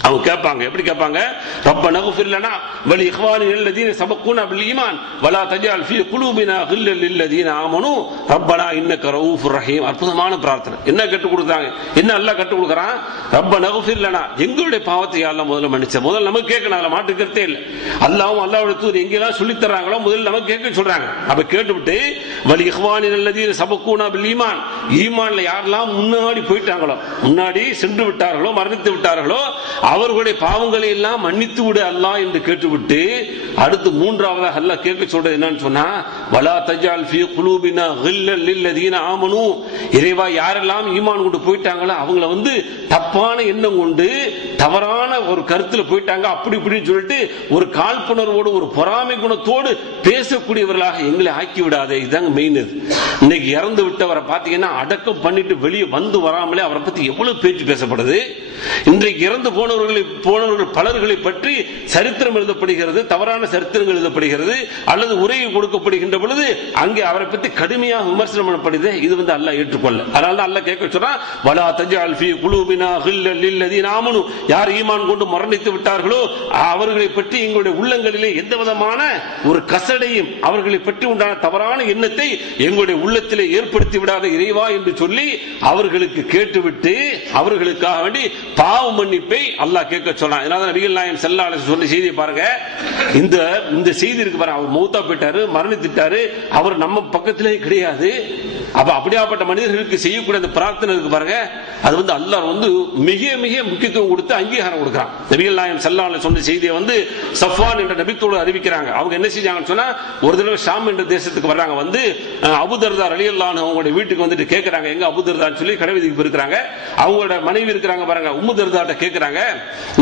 அவங்க கேட்பாங்க. எப்படி கேட்பாங்க? ரப்பனா இக்ஃபிர் லனா வ லி இக்வானினா அல்லதீன சபக்கூனா பில் ஈமான் வலா தஜஅல் ஃபீ குலூபினா கில்லல் லில்லதீன ஆமனூ ரப்பனா இன்னக ரഊஃபுர் ரஹீம். அற்புதமான பிரார்த்தனை. என்ன கற்றுக் கொடுத்தாங்க? என்ன அல்லாஹ் கற்றுக் கொடுக்கறான்? ரப்பனா இக்ஃபிர் லனா, எங்களுடைய பாவத்தை யா அல்லாஹ் முதல்ல மன்னிச்சு. முதல்ல நமக்கு கேட்கணும், அதுல மாற்றுக்கிறதே இல்லை. அல்லாஹ்வும் அல்லாஹ்வுடைய தூதர் எங்கெல்லாம் சொல்லி தர்றாங்களோ முதல்ல நமக்கு கேட்க சொல்றாங்க. அப்ப கேட்டுவிட்டு வ லி இக்வானினா அல்லதீன சபக்கூனா பில் ஈமான், ஈமான்ல யாரெல்லாம் முன்னாடி போயிட்டாங்களோ, முன்னாடி சென்று விட்டார்களோ, மரணித்து விட்டார்களோ, அவர்களுடைய பாவங்களை எல்லாம் மன்னித்து விடு அல்லாஹ் என்று கேட்டுவிட்டு அடுத்து மூன்றாவதாக அல்லாஹ் கேட்க சொல்றது என்னன்னு சொன்னா, வலா தஜால் ஃபீ குலூபினா கில்லல் லில்லதீன ஆமனூ, இறைவா யாரெல்லாம் ஈமான் கொண்டு போயிட்டாங்களோ அவங்கள தப்பான எண்ணம் கொண்டு தவறான ஒரு கருத்துல போயிட்டாங்க அப்படி இப்படின்னு சொல்லிட்டு ஒரு காழ்ப்புணர்வோடு ஒரு பொறாமை குணத்தோடு பேசக்கூடியவர்களாக எங்களை ஆக்கி விடாதே. இதுதாங்க மெயின். இன்னைக்கு இறந்து விட்டவரை பாத்தீங்கன்னா அடக்கம் பண்ணிட்டு வெளியே வந்து வராமலே அவரை பத்தி எவ்வளவு பேச்சு பேசப்படுது. இன்றைக்கு இறந்து போனவர்கள் பலர்களை பற்றி சரித்திரம் எழுதப்படுகிறது, தவறான சரித்திரங்கள் எழுதப்படுகிறது, அல்லது உரையை கொடுக்கப்படுகின்ற பொழுது அங்கே அவரை பற்றி கடுமையாக விமர்சனம் பண்ணப்படுது. இது அல்லாஹ் ஏற்றுக்கொள்ள. அதனால அல்லாஹ் கேட்க சொல்றான், வலா தஜஅல் ஃபீ குலூபினா கில்லல் லில்லதீன ஆமனூ, யார் ஈமான் கொண்டு மரணித்து விட்டார்களோ அவர்களை பற்றி எங்களுடைய உள்ளங்களிலே எந்த விதமான ஒரு கசடையும் அவர்களை பற்றி உண்டான தவறான எண்ணத்தை எங்களுடைய உள்ளத்திலே ஏற்படுத்தி விடாத இறைவா என்று சொல்லி அவர்களுக்கு கேட்டுவிட்டு அவர்களுக்காக வேண்டி பாவ மன்னிப்பை அல்லாஹ் கேட்க சொன்னான். அதனால நபிகள் நாயகம் ஸல்லல்லாஹு அலைஹி வஸல்லம் சொன்ன செய்தியை பாருங்க. இந்த செய்தி இருக்கு பாருங்க. அவர் மௌத்தா போயிட்டாரு, மரணித்துட்டாரு, அவர் நம்ம பக்கத்திலே கிடையாது. அப்ப அப்படியாப்பட்ட மனிதர்களுக்கு செய்யக்கூடிய அந்த பிரார்த்தனை இருக்கு பாருங்க, அது அல்லாஹ் மிக மிக முக்கியத்துவம் கொடுத்து அங்கீகாரம் கொடுக்கிறான். நபிகள் நாயகம் ஸல்லல்லாஹு அலைஹி வஸல்லம் சொன்ன செய்தியை சஃப்வான் என்ற நபித்தோடு அறிவிக்கிறாங்க. அவங்க என்ன செஞ்சாங்கன்னு சொன்னா, ஒரு தடவை ஷாம் என்ற தேசத்துக்கு வர்றாங்க. அபூ தர்தா ரலியல்லாஹு அன்ஹு அவங்களுடைய வீட்டுக்கு வந்துட்டு கேட்கறாங்க, எங்க அபூ தர்தான்னு சொல்லி கடைவீதிக்கு போயிருக்காங்க. அவங்களோட மனைவி இருக்கிறாங்க பாருங்க, உம்மு தர்தாட்ட கேட்கறாங்க,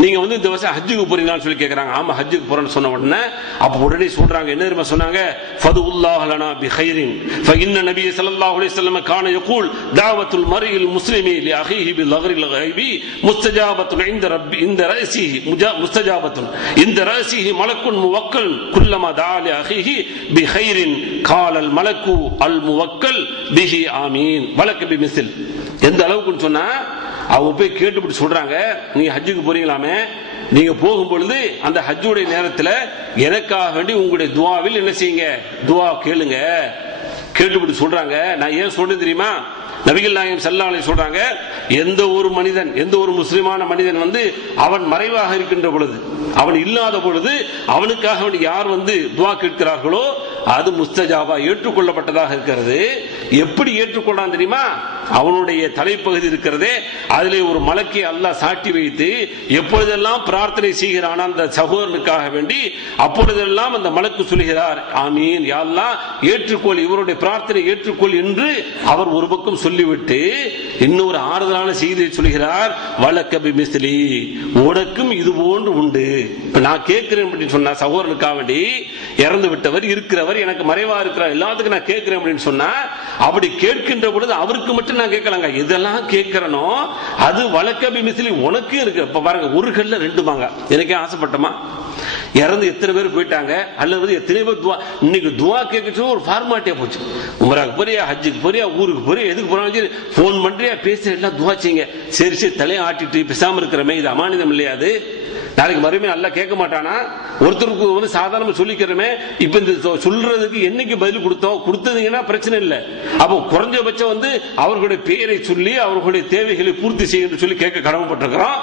நீங்க இந்த வருஷம் ஹஜ்ஜுக்கு போறீங்களான்னு சொல்லி கேட்கறாங்க. ஆமா ஹஜ்ஜுக்கு போறேன்னு சொன்ன உடனே அப்ப உடனே சொல்றாங்க, என்ன தெரியுமா சொன்னாங்க? ஃபதுல்லாஹ் லனா பிகைரின் ஃபஇன்ன நபிய ஸல்லல்லாஹு அலைஹி வஸல்லம் கான யகூல் தஅவத்துல் மர்இல் முஸ்லிமி லி அஹீஹி பில் லக்ரில் கைபி முஸ்தஜாபத்துன் இன்த ரப்பி இன்த ரஸிஹி முஸ்தஜாபத்துன் இன்த ரஸிஹி மலக்குன் முவக்கல் குல்லமா தஆ லி அஹீஹி பிகைரின் காலல் மலக்கு அல் முவக்கல் பிஹி ஆமீன் வலக பிமிஸ்ல். எந்த அளவுக்கு சொன்னா அவங்க போய் கேட்டுவிட்டு சொல்றாங்க, நீங்க ஹஜ்ஜுக்கு போறீங்களாமே, நீங்க போகும்பொழுது அந்த ஹஜ்ஜுடைய நேரத்தில் எனக்காக வேண்டி உங்களுடைய துவாவில் என்ன செய்யுங்க, துவா கேளுங்க. கேட்டுவிட்டு சொல்றாங்க, நான் ஏன் சொல்றேன் தெரியுமா? நபிகள் நாயகம் ஸல்லல்லாஹு அலைஹி சொல்றாங்க, எந்த ஒரு மனிதன், எந்த ஒரு முஸ்லிமான மனிதன் அவன் மறைவாக இருக்கின்ற பொழுது, அவன் இல்லாத பொழுது அவனுக்காக யார் துவா கேட்கிறார்களோ அது முஸ்தஜாபா ஏற்றுக்கொள்ளப்பட்டதாக இருக்கிறது. எப்படி ஏற்றுக்கொள்றான் தெரியுமா? அவனுடைய தலைப்பகுதி இருக்கிறதே அதிலே ஒரு மலக்கை அல்லாஹ் சாட்டி வைத்து எப்பொழுதெல்லாம் பிரார்த்தனை செய்கிறான் அந்த சகோதரனுக்காக வேண்டி, அப்பொழுதெல்லாம் அந்த மலக்கு சொல்கிறார், ஆமீன் யா அல்லாஹ் ஏற்றுக்கொள், இவருடைய பிரார்த்தனை ஏற்றுக்கொள் என்று அவர் ஒரு பக்கம் சொல்லிவிட்டு இன்னொரு ஆறுதலான செய்தியை சொல்கிறார், வலக பிமிஸ்லி, உனக்கும் இது போன்று உண்டு. நான் கேட்கிறேன் அப்படின்னு சொன்னா சகோதரனுக்காக வேண்டி, இறந்து விட்டவர் இருக்கிறவர் எனக்கு மறைவா இருக்கிறார் எல்லாத்துக்கும் நான் கேட்கிறேன் அப்படின்னு சொன்னா, அப்படி கேட்கின்ற பொழுது அவருக்கு மட்டும் நான் கேட்கலாங்க, இதெல்லாம் கேட்கிறனோ அது வலக பிமிஸ்லி உனக்கு இருக்கு. இப்ப பாருங்க, ஒரு கல்ல ரெண்டு மாங்க. எனக்கே ஆசைப்பட்டமா, இறந்து எத்தனை பேர் போயிட்டாங்க, அல்லது எத்தனை பேர் துவா, இன்னைக்கு துவா கேட்க ஒரு ஃபார்மாலிட்டியா போச்சு. உமராக்கு போறியா, ஹஜ்ஜுக்கு போறியா, ஊருக்கு போறியா, எதுக்கு போறாங்க, போன் பண்றியா, பேச எல்லாம் துவா செய்யுங்க. சரி சரி தலையை ஆட்டிட்டு பேசாம இருக்கிறமே, இது அமானிதம் இல்லையா? அது நாளைக்கு மறுபடியும் நல்லா கேட்க மாட்டானா? ஒருத்தருக்கு சாதாரண சொல்லிக்கிறமே, இப்ப இந்த சொல்றதுக்கு என்னைக்கு பதில் கொடுத்ததுங்கன்னா பிரச்சனை இல்லை. அப்போ குறைஞ்சபட்சம் அவர்களுடைய பெயரை சொல்லி அவர்களுடைய தேவைகளை பூர்த்தி செய்ய சொல்லி கேட்க கடமைப்பட்டிருக்கிறோம்.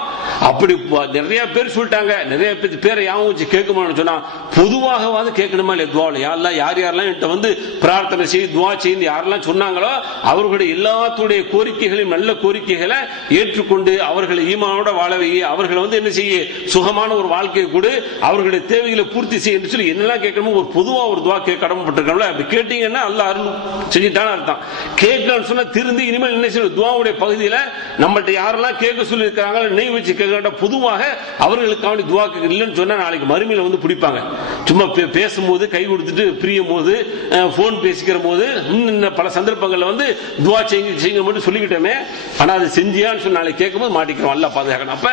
அப்படி நிறைய பேர் சொல்லிட்டாங்க, நிறைய பேரை யாவும் வச்சு கேட்கணும்னு சொன்னா பொதுவாக கேட்கணுமா இல்லையா? துவாவில் யாரெல்லாம் யார் யாரெல்லாம் பிரார்த்தனை செய்து துவா செய்து யாரெல்லாம் சொன்னாங்களோ அவர்களுடைய எல்லாத்துடைய கோரிக்கைகளையும் நல்ல கோரிக்கைகளை ஏற்றுக்கொண்டு அவர்களை ஈமானோட வாழ வைய, அவர்களை என்ன செய்ய, சுகமான ஒரு வாழ்க்கையை கூட அவர்களுடைய தேவைகளை பூர்த்தி செய்ய என்று சொல்லி என்னெல்லாம் கேட்கணுமோ ஒரு பொதுவா ஒரு துவா கேட்க கடமைப்பட்டிருக்கோம்ல. அப்படி கேட்டீங்கன்னா அல்லாஹ் அருள் செஞ்சுட்டான்னு அர்த்தம். கேட்கலான்னு சொன்னா திருந்து இனிமேல் என்ன செய்யும், துவாவுடைய பகுதியில நம்மள்ட்ட யாரெல்லாம் கேட்க சொல்லி இருக்கிறாங்க நெய் வச்சு கேட்க, பொதுவாக அவர்களுக்காக துவா இல்லைன்னு சொன்னா நாளைக்கு மறுமையில பிடிப்பாங்க. சும்மா பேசும்போது கை கொடுத்துட்டு பிரியும் போது போன் பேசிக்கிற போது பல சந்தர்ப்பங்கள்ல துவா செய்யுங்க மட்டும் சொல்லிக்கிட்டோமே, ஆனா அது செஞ்சியான்னு சொல்லி நாளைக்கு கேட்கும்போது மாட்டிக்கிறோம். அல்லாஹ் பாதுகாக்கணும். அப்ப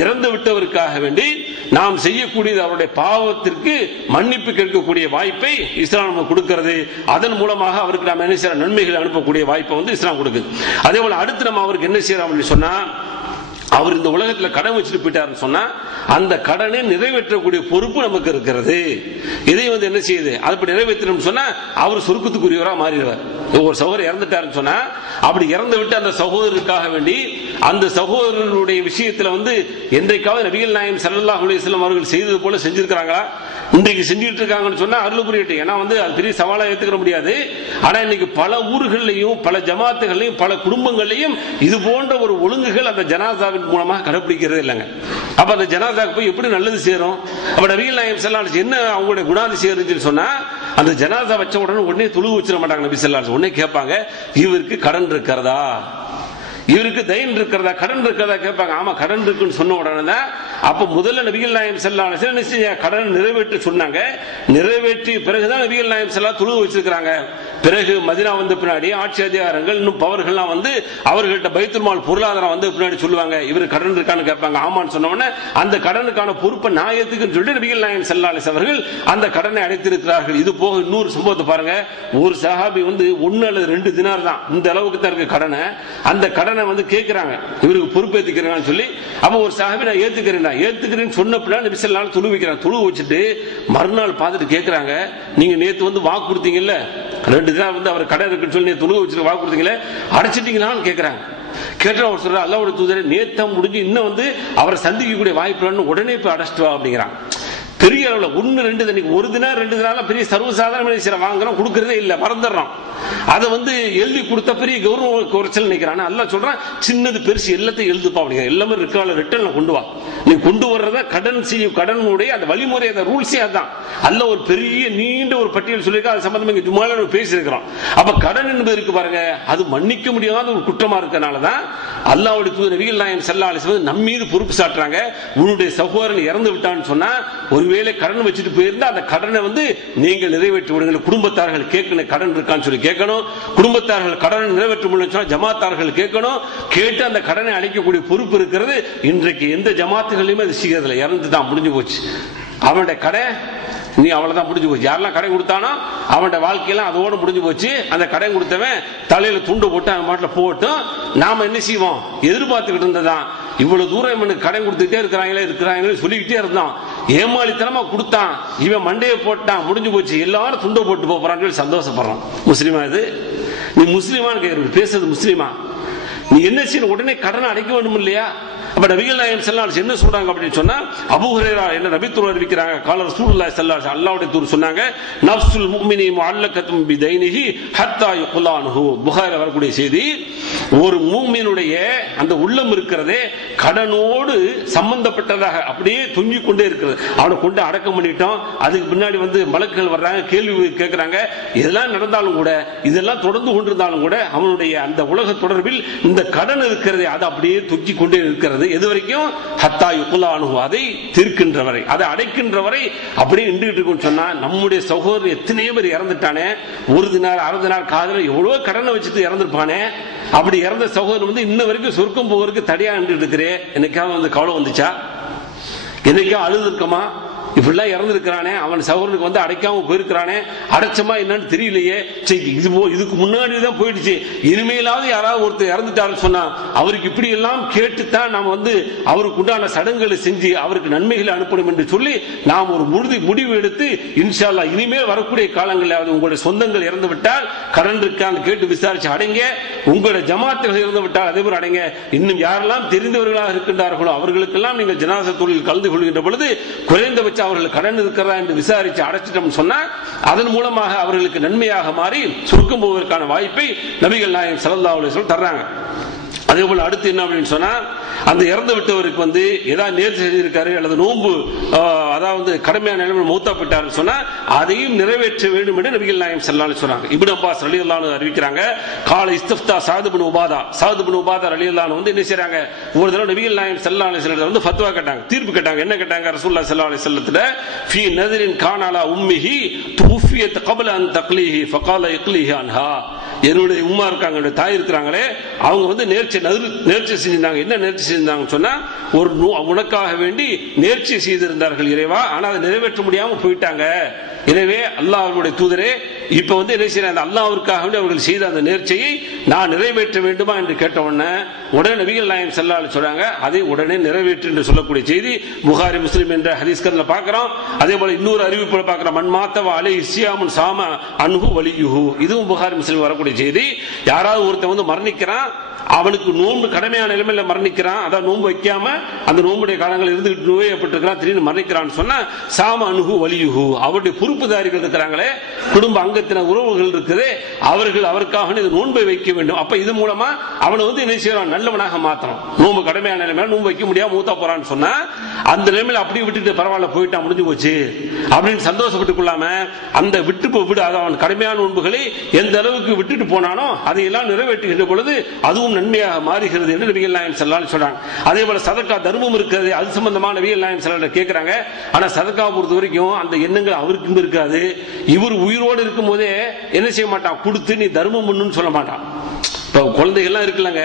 இறந்து விட்டவருக்காக வேண்டி நாம் செய்யக்கூடியது அவருடைய பாவத்திற்கு மன்னிப்பு கேட்கக்கூடிய வாய்ப்பை இஸ்லாம் நமக்கு கொடுக்கிறது. அதன் மூலமாக அவருக்கு நாம் என்ன செய்யற நன்மைகளை அனுப்பக்கூடிய வாய்ப்பை இஸ்லாம் கொடுக்குது. அதே போல அடுத்து நம்ம அவருக்கு என்ன செய்யறோம் சொன்னா, அவர் இந்த உலகத்துல கடன் வச்சுட்டு போயிட்டாருன்னு சொன்னா அந்த கடனை நிறைவேற்றக்கூடிய பொறுப்பு நமக்கு இருக்கிறது. இதை என்ன செய்யுது, அது நிறைவேற்றணும் சொன்னா அவர் சொர்க்கத்துக்குரியவரா மாறிடுவார். ஒரு சகோதரர் இறந்துட்டாருன்னு சொன்னா அப்படி இறந்து விட்டு அந்த சகோதரருக்காக வேண்டி அந்த சகோதரனுடைய விஷயத்துல என்றைக்காவது நபிகள் நாயகம் ஸல்லல்லாஹு அலைஹி வஸல்லம் அவர்கள் செய்தது போல செஞ்சிருக்காங்களா? இன்றைக்கு செஞ்சுட்டு இருக்காங்கன்னு சொன்னா அருள் புரியட்டு. ஏன்னா அது பெரிய சவாலா ஏத்துக்க முடியாது. ஆனா இன்னைக்கு பல ஊர்களையும் பல ஜமாத்துகளையும் பல குடும்பங்களையும் இது போன்ற ஒரு ஒழுங்குகள் அந்த ஜனாசாவின் மூலமாக கடைபிடிக்கிறது இல்லைங்க. அப்ப அந்த ஜனாசாக்கு போய் எப்படி நல்லது சேரும்? அப்ப நபிகள் நாயகம் ஸல்லல்லாஹு அலைஹி வஸல்லம் என்ன அவங்களுடைய குணாதிசயம் இருந்துச்சுன்னு சொன்னா அந்த ஜனாசா வச்ச உடனே தொழுவு வச்சிட மாட்டாங்க. நபி ஸல்லல்லாஹு அலைஹி வஸல்லம் உடனே கேட்பாங்க, இவருக்கு கடன் இருக்கிறதா, இவருக்கு தயன் இருக்கிறதா, கடன் இருக்கிறதா கேட்பாங்க. ஆமா கடன் இருக்குன்னு சொன்ன உடனே தான் அப்ப முதல்ல நபிகள் நாயகம் ஸல்லல்லாஹு அலைஹி வஸல்லம் கடன் நிறைவேற்றி சொன்னாங்க. நிறைவேற்றிய பிறகுதான் நபிகள் நாயகம் ஸல்லல்லாஹு தொழுவு வச்சிருக்காங்க. பிறகு மதீனா வந்த பின்னாடி ஆட்சி அதிகாரங்கள் இன்னும் பவர்கள்லாம் அவர்கள்ட்ட பைத்துல் மால் பொருளாதாரம் வந்த பின்னாடி சொல்லுவாங்க, இவர் கடன் இருக்கான்னு கேட்பாங்க. ஆமான்னு சொன்ன உடனே அந்த கடனுக்கான பொறுப்பை நாயத்துக்குன்னு சொல்லிட்டு நபிகள் நாயகம் ஸல்லல்லாஹு அலைஹி வஸல்லம் அவர்கள் அந்த கடனை அடைத்திருக்கிறார்கள். இது போக இன்னொரு சம்பவத்தை பாருங்க. ஒரு சஹாபி 1 அல்லது 2 தினார் தான், இந்த அளவுக்கு தான் இருக்கு கடனை. அந்த கடனை கேட்கிறாங்க, இவருக்கு பொறுப்பேற்றுக்கிறாங்கன்னு சொல்லி. அப்ப ஒரு சஹாபி நான் ஏத்துக்கிறேன்னு சொன்ன பின்னாடி நபி ஸல்லல்லாஹு அலைஹி வஸல்லம் தொழு வைக்கிறாங்க. தொழு வச்சுட்டு மறுநாள் பார்த்துட்டு கேட்கிறாங்க, நீங்க நேத்து வாக்கு கொடுத்தீங்கல்ல 2 தினார் அவர் கடன் இருக்குன்னு சொல்லி தொழு வச்சுட்டு வாக்கு கொடுத்தீங்களே, அடைச்சிட்டீங்களான்னு கேட்கிறாங்க. கேட்ட அவர் சொல்ற, அல்லாஹ்வுடைய தூதரே நேத்தா முடிஞ்சு இன்னும் அவரை சந்திக்கக்கூடிய வாய்ப்பு உடனே போய் அடைச்சிட்டு வா அப்படிங்கிறாங்க. பெரிய அளவில் 1, 2 தண்ணிக்கு 1 தினார் 2 தினார் பெரிய சர்வசாதாரண வாங்குறோம், கொடுக்கறதே இல்லை, மறந்துடுறோம். அதை எழுதி கொடுத்த பெரிய கௌரவ குறைச்சல் நினைக்கிறான். அல்ல சொல்றான், சின்னது பெருசு எல்லாத்தையும் எழுதுப்பா அப்படிங்கிற, எல்லாமே ரிட்டர்ன்ல கொண்டு வா. நீ கொண்டு வர்றத கடனுடைய அந்த வழிமுறை, அந்த ரூல்ஸே அதுதான். அல்ல ஒரு பெரிய நீண்ட ஒரு பட்டியல் சொல்லியிருக்கா. அது சம்பந்தமா ஜும்மால பேசியிருக்கிறோம். அப்ப கடன் என்பது இருக்கு பாருங்க, அது மன்னிக்க முடியாத ஒரு குற்றமா இருக்கனாலதான் அல்லாஹ்வுடைய தூதர் நபிகள் நாயகம் ஸல்லல்லாஹு அலைஹி வஸல்லம் நம்ம மீது பொறுப்பு சாட்டுறாங்க. உன்னுடைய சகோதரன் இறந்து விட்டான்னு சொன்னா ஒருவேளை கடன் வச்சுட்டு போயிருந்தா அந்த கடனை நீங்கள் நிறைவேற்றி விடுங்க. குடும்பத்தார்கள் கேட்கணும், கடன் இருக்கான்னு சொல்லி கேட்கணும். குடும்பத்தார்கள் கடனை நிறைவேற்ற முடியல ஜமாத்தார்கள் கேட்கணும். கேட்டு அந்த கடனை அளிக்கக்கூடிய பொறுப்பு இருக்கிறது. இன்றைக்கு எந்த ஜமாத்துகளையுமே அது செய்யறதில்லை. இறந்து தான் முடிஞ்சு போச்சு அவனுடைய கடை, நீ அவ்வளவுதான் முடிஞ்சு போச்சு. யாரெல்லாம் கடன் கொடுத்தானோ அவனுடைய வாழ்க்கையெல்லாம் அதோட முடிஞ்சு போச்சு. அந்த கடன் கொடுத்தவன் தலையில துண்டு போட்டு அவன் மாட்டில் போட்டும் நாம என்ன செய்வோம், எதிர்பார்த்துக்கிட்டு இருந்ததான். இவ்வளவு தூரம் இவனுக்கு கடன் கொடுத்துட்டே இருக்கிறாங்களே சொல்லிக்கிட்டே இருந்தான். ஏமாளித்தனமா கொடுத்தான், இவன் மண்டையை போட்டான், முடிஞ்சு போச்சு, எல்லாரும் துண்டை போட்டு போறான்னு சந்தோஷப்படுறான். முஸ்லிமா இது? நீ முஸ்லிமான்னு கேட்கறது, பேசுறது முஸ்லிமா? நீ என்ன செய்ய, உடனே கடனை அடைக்க வேண்டும் இல்லையா? அப்ப நபிகள் நாயகம் ஸல்லல்லாஹு அலைஹி வஸல்லம் என்ன சொல்றாங்க அப்படின்னு சொன்னா, அபூ ஹுரைரா என்ன நபித்துவர் அறிவிக்கிறாங்க, கால ரசூலுல்லாஹி ஸல்லல்லாஹு அலைஹி வஸல்லம், அல்லாஹ்வுடைய தூதர் சொன்னாங்க, நஃப்ஸுல் முஃமினி முஅல்லகத்துன் பிதைனிஹி ஹத்தா யுக்லானுஹு. புகாரில வரக்கூடிய செய்தி. ஒரு மூமினுடைய அந்த உள்ளம் இருக்கிறதே கடனோடு சம்பந்தப்பட்டதாக அப்படியே தொங்கிக் கொண்டே இருக்கிறது. அவனை கொண்டு அடக்கம் பண்ணிட்டோம், அதுக்கு பின்னாடி மலக்குகள் வர்றாங்க, கேள்வி கேட்கிறாங்க. இதெல்லாம் நடந்தாலும் கூட, இதெல்லாம் தொடர்ந்து கொண்டிருந்தாலும் கூட அவனுடைய அந்த உலக தொடர்பில் இந்த கடன் இருக்கிறது அது அப்படியே தொங்கிக் கொண்டே இருக்கிறது. எது வரைக்கும்? ஹத்தா யுக்லானுஹு, அதை தீர்க்கின்ற வரை, அதை அடைக்கின்ற வரை அப்படியே நின்றுட்டு இருக்குன்னு சொன்னா, நம்முடைய சகோதரர் எத்தனையோ பேர் இறந்துட்டானே, 1 தினார் 6 தினார் காதல எவ்வளவு கடனை வச்சுட்டு இறந்துருப்பானே. அப்படி இறந்த சகோதரன் இன்ன வரைக்கும் சொர்க்கம் போவதற்கு தடையா நின்று இருக்கிறே. என்னைக்காவது கவலை வந்துச்சா? என்னைக்கா அழுது இருக்கமா? இப்படிலாம் இறந்துருக்கிறானே, அவன் சகோதரனுக்கு அடைக்காம போயிருக்கிறானே, அடைச்சமா என்னன்னு தெரியலையே. இதுக்கு முன்னாடி தான் போயிடுச்சு, இனிமேலாவது யாராவது ஒருத்தர் இறந்துட்டாருன்னு சொன்னா அவருக்கு இப்படி எல்லாம் கேட்டுத்தான் நாம் அவருக்கு உண்டான சடங்குகளை செஞ்சு அவருக்கு நன்மைகளை அனுப்பணும் என்று சொல்லி நாம் ஒரு முடிவு எடுத்து இன்ஷா அல்லாஹ் இனிமேல் வரக்கூடிய காலங்களில் உங்களுடைய சொந்தங்கள் இறந்து விட்டால் கடன் இருக்கான்னு கேட்டு விசாரிச்சு அடைங்க. உங்களுடைய ஜமாத்துகள் இறந்து விட்டால் அதே போல அடைங்க. இன்னும் யாரெல்லாம் தெரிந்தவர்களாக இருக்கின்றார்களோ அவர்களுக்கெல்லாம் நீங்கள் ஜனாசா தொழில் கலந்து கொள்கின்ற பொழுது குறைந்தபட்ச அவர்கள் கடன் இருக்கிறதா என்று விசாரிச்சு அடைச்சிட்டோம் சொன்னா அதன் மூலமாக அவர்களுக்கு நன்மையாக மாறி சுருக்கம் போவதற்கான வாய்ப்பை நபிகள் நாயகம் ஸல்லல்லாஹு அலைஹி வஸல்லம் தர்றாங்க. அதே போல அடுத்து என்ன அப்படின்னு சொன்னா, அந்த இறந்து விட்டவருக்கு ஏதாவது நேர்ச்சி செய்திருக்காரு அல்லது நோன்பு அதாவது கடமையான நிலைமையில் மௌத்தா போயிட்டாருன்னு சொன்னா அதையும் நிறைவேற்ற வேண்டும் என்று நபிகள் நாயகம் ஸல்லல்லாஹு அலைஹி வஸல்லம் சொன்னாங்க. இப்னு அப்பாஸ் ரலியல்லாஹு அன்ஹு அறிவிக்கிறாங்க, கால இஸ்திஃப்தா ஸஅத் இப்னு உபாதா ரலியல்லாஹு அன்ஹு என்ன செய்றாங்க, ஒரு தடவை நபிகள் நாயகம் ஸல்லல்லாஹு அலைஹி வஸல்லம் ஃபத்வா கேட்டாங்க, தீர்ப்பு கேட்டாங்க. என்ன கேட்டாங்க? ரசூலுல்லாஹி ஸல்லல்லாஹு அலைஹி வஸல்லத்துல ஃபீ நذرின் கான அலா உம்மிஹி துஃபியத் قبل அன் தக்லீஹி ஃபகால இக்லீஹி அன்ஹா. என்னுடைய உம்மா இருக்காங்க, என்னுடைய தாய் இருக்கிறாங்களே, அவங்க நேர்ச்சி செஞ்சிருந்தாங்க. என்ன நேர்ச்சி செஞ்சாங்கன்னு சொன்னா, ஒரு உனக்காக வேண்டி நேர்ச்சி செய்திருந்தார்கள் இறைவா, ஆனா அதை நிறைவேற்ற முடியாம போயிட்டாங்க. எனவே அல்லாஹ்வுடைய தூதரே இப்ப வந்து என்ன செய்யற அந்த அல்லாஹ்விற்காக அவர்கள் செய்த அந்த நேர்ச்சையை நான் நிறைவேற்ற வேண்டுமா என்று கேட்ட உடனே நபிகள் நாயகம் ஸல்லல்லாஹு அலைஹி சொல்றாங்க, அதை உடனே நிறைவேற்று என்று சொல்லக்கூடிய செய்தி புகாரி முஸ்லிம் என்ற ஹதீஸ்கள்ல பார்க்கிறோம். அதே போல இன்னொரு அறிவிப்புல பார்க்கிறோம், மன் மாத்தவ அலைஹி ஸியாமுன் சாம அன்ஹு வலியுஹு. இதுவும் புகாரி முஸ்லிம் வரக்கூடிய செய்தி. யாராவது ஒருத்தன் வந்து மரணிக்கிறான், அவனுக்கு நோன்பு கடமையான நிலைமையில மரணிக்கிறான், அதான் நோன்பு வைக்காம அந்த நோன்புடைய காலங்கள் இருந்துகிட்டு நோயப்பட்டிருக்கிறான், திடீர்னு மரணிக்கிறான்னு சொன்னா சாம அனுகு வலியுகு, அவருடைய பொறுப்புதாரிகள் இருக்கிறாங்களே, குடும்ப அங்கத்தின உறவுகள் இருக்குது, அவர்கள் அவருக்காக இந்த நோன்பை வைக்க வேண்டும். அப்ப இது மூலமா அவனை வந்து என்ன செய்யறான், நல்லவனாக மாத்தணும். நோன்பு கடமையான நிலைமையில நோன்பு வைக்க முடியாம மூத்தா போறான்னு சொன்னா அந்த நிலைமையில அப்படியே விட்டுட்டு பரவாயில்ல போயிட்டா முடிஞ்சு போச்சு அப்படின்னு சந்தோஷப்பட்டு கொள்ளாம அந்த விட்டு விடு, அவன் கடமையான நோன்புகளை எந்த அளவுக்கு விட்டுட்டு போனானோ அதையெல்லாம் நிறைவேற்றுகின்ற பொழுது அதுவும் நன்மையாக மாறுகிறது என்று நபிகள் நாயகம் ஸல்லல்லாஹு அலைஹி சொல்றாங்க. அதே போல சதக்கா தர்மம் இருக்கிறது, அது சம்பந்தமான நபிகள் நாயகம் ஸல்லல்லாஹு அலைஹி கேட்கிறாங்க. ஆனா சதக்கா பொறுத்த வரைக்கும் அந்த எண்ணங்கள் அவருக்கும் இருக்காது. இவர் உயிரோடு இருக்கும் போதே என்ன செய்ய மாட்டான், கொடுத்து நீ தர்மம் பண்ணுன்னு சொல்ல மாட்டான். இப்ப குழந்தைகள்லாம் இருக்குல்லங்க,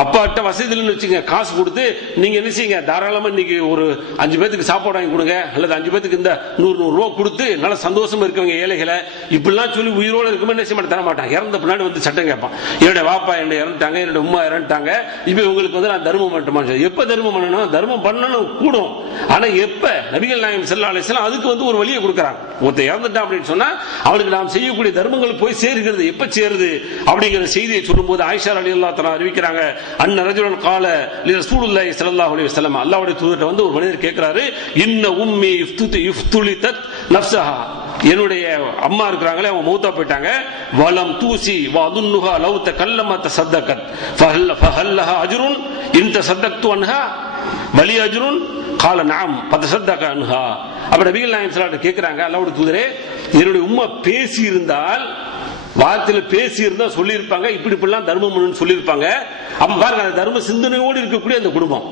அப்பாட்ட வசதி இல்லைன்னு வச்சுங்க, காசு கொடுத்து நீங்க என்ன செய்யுங்க, தாராளமா இன்னைக்கு ஒரு 5 பேத்துக்கு சாப்பாடு வாங்கி கொடுங்க, அல்லது 5 பேத்துக்கு இந்த 100 ரூபா கொடுத்து நல்ல சந்தோஷமா இருக்கவங்க ஏழைகளை இப்படிலாம் சொல்லி உயிரோடு இருக்கும்போது என்ன செய்ய மாட்டேன், தர மாட்டான். இறந்த பின்னாடி வந்து சட்டம் கேட்பான், என்னுடைய வாப்பா என்னை இறந்துட்டாங்க, என்னுடைய உமா இறந்துட்டாங்க, இப்ப உங்களுக்கு வந்து நான் தர்மம் பண்ணட்டுமா. எப்ப தர்மம் பண்ணணும், தர்மம் பண்ணணும் கூடும். ஆனா எப்ப நபிகள் நாயகம் ஸல்லல்லாஹு அலைஹி வஸல்லம் அதுக்கு வந்து ஒரு வழியை கொடுக்கறாங்க. ஒருத்தன் இறந்துட்டான் அப்படின்னு சொன்னா அவனுக்கு நாம் செய்யக்கூடிய தர்மங்கள் போய் சேருகிறது, எப்ப சேருது அப்படிங்கிற செய்தியை சொல்லும்போது ஆயிஷா ரலியல்லாஹு தஆலா அறிவிக்கிறாங்க, அன்ன ரஜுலன் கால ரசூலுல்லாஹி ஸல்லல்லாஹு அலைஹி வஸல்லம், அல்லாஹ்வுடைய தூதர்ட்ட வந்து ஒரு மனிதர் கேட்கிறாரு, இன்ன உம்மி இஃப்துலிதத் நஃப்ஸஹா, என்னுடைய அம்மா இருக்கிறாங்களே அவங்க மௌத்தா போயிட்டாங்க, வலம் தூசி வதுன்னுஹா லவ் தகல்லம தஸத்தகத் ஃபஹல்லஹா அஜ்ருன் இன் தஸத்தக்து அன்ஹா வலி அஜ்ருன் கால நஅம் ஃபதஸத்தக அன்ஹா. அப்ப நபிகள் நாயகம் ஸல்லல்லாஹு அலைஹி கேக்குறாங்க, அல்லாஹ்வுடைய தூதரே, என்னுடைய உம்மா பேசி இருந்தால், வார்த்தையில பேசி இருந்தா சொல்லி இருப்பாங்க, இப்படி இப்படிலாம் தர்மம் சொல்லி இருப்பாங்க. அப்ப பாருங்க, அந்த தர்ம சிந்தனையோடு இருக்கக்கூடிய அந்த குடும்பம்.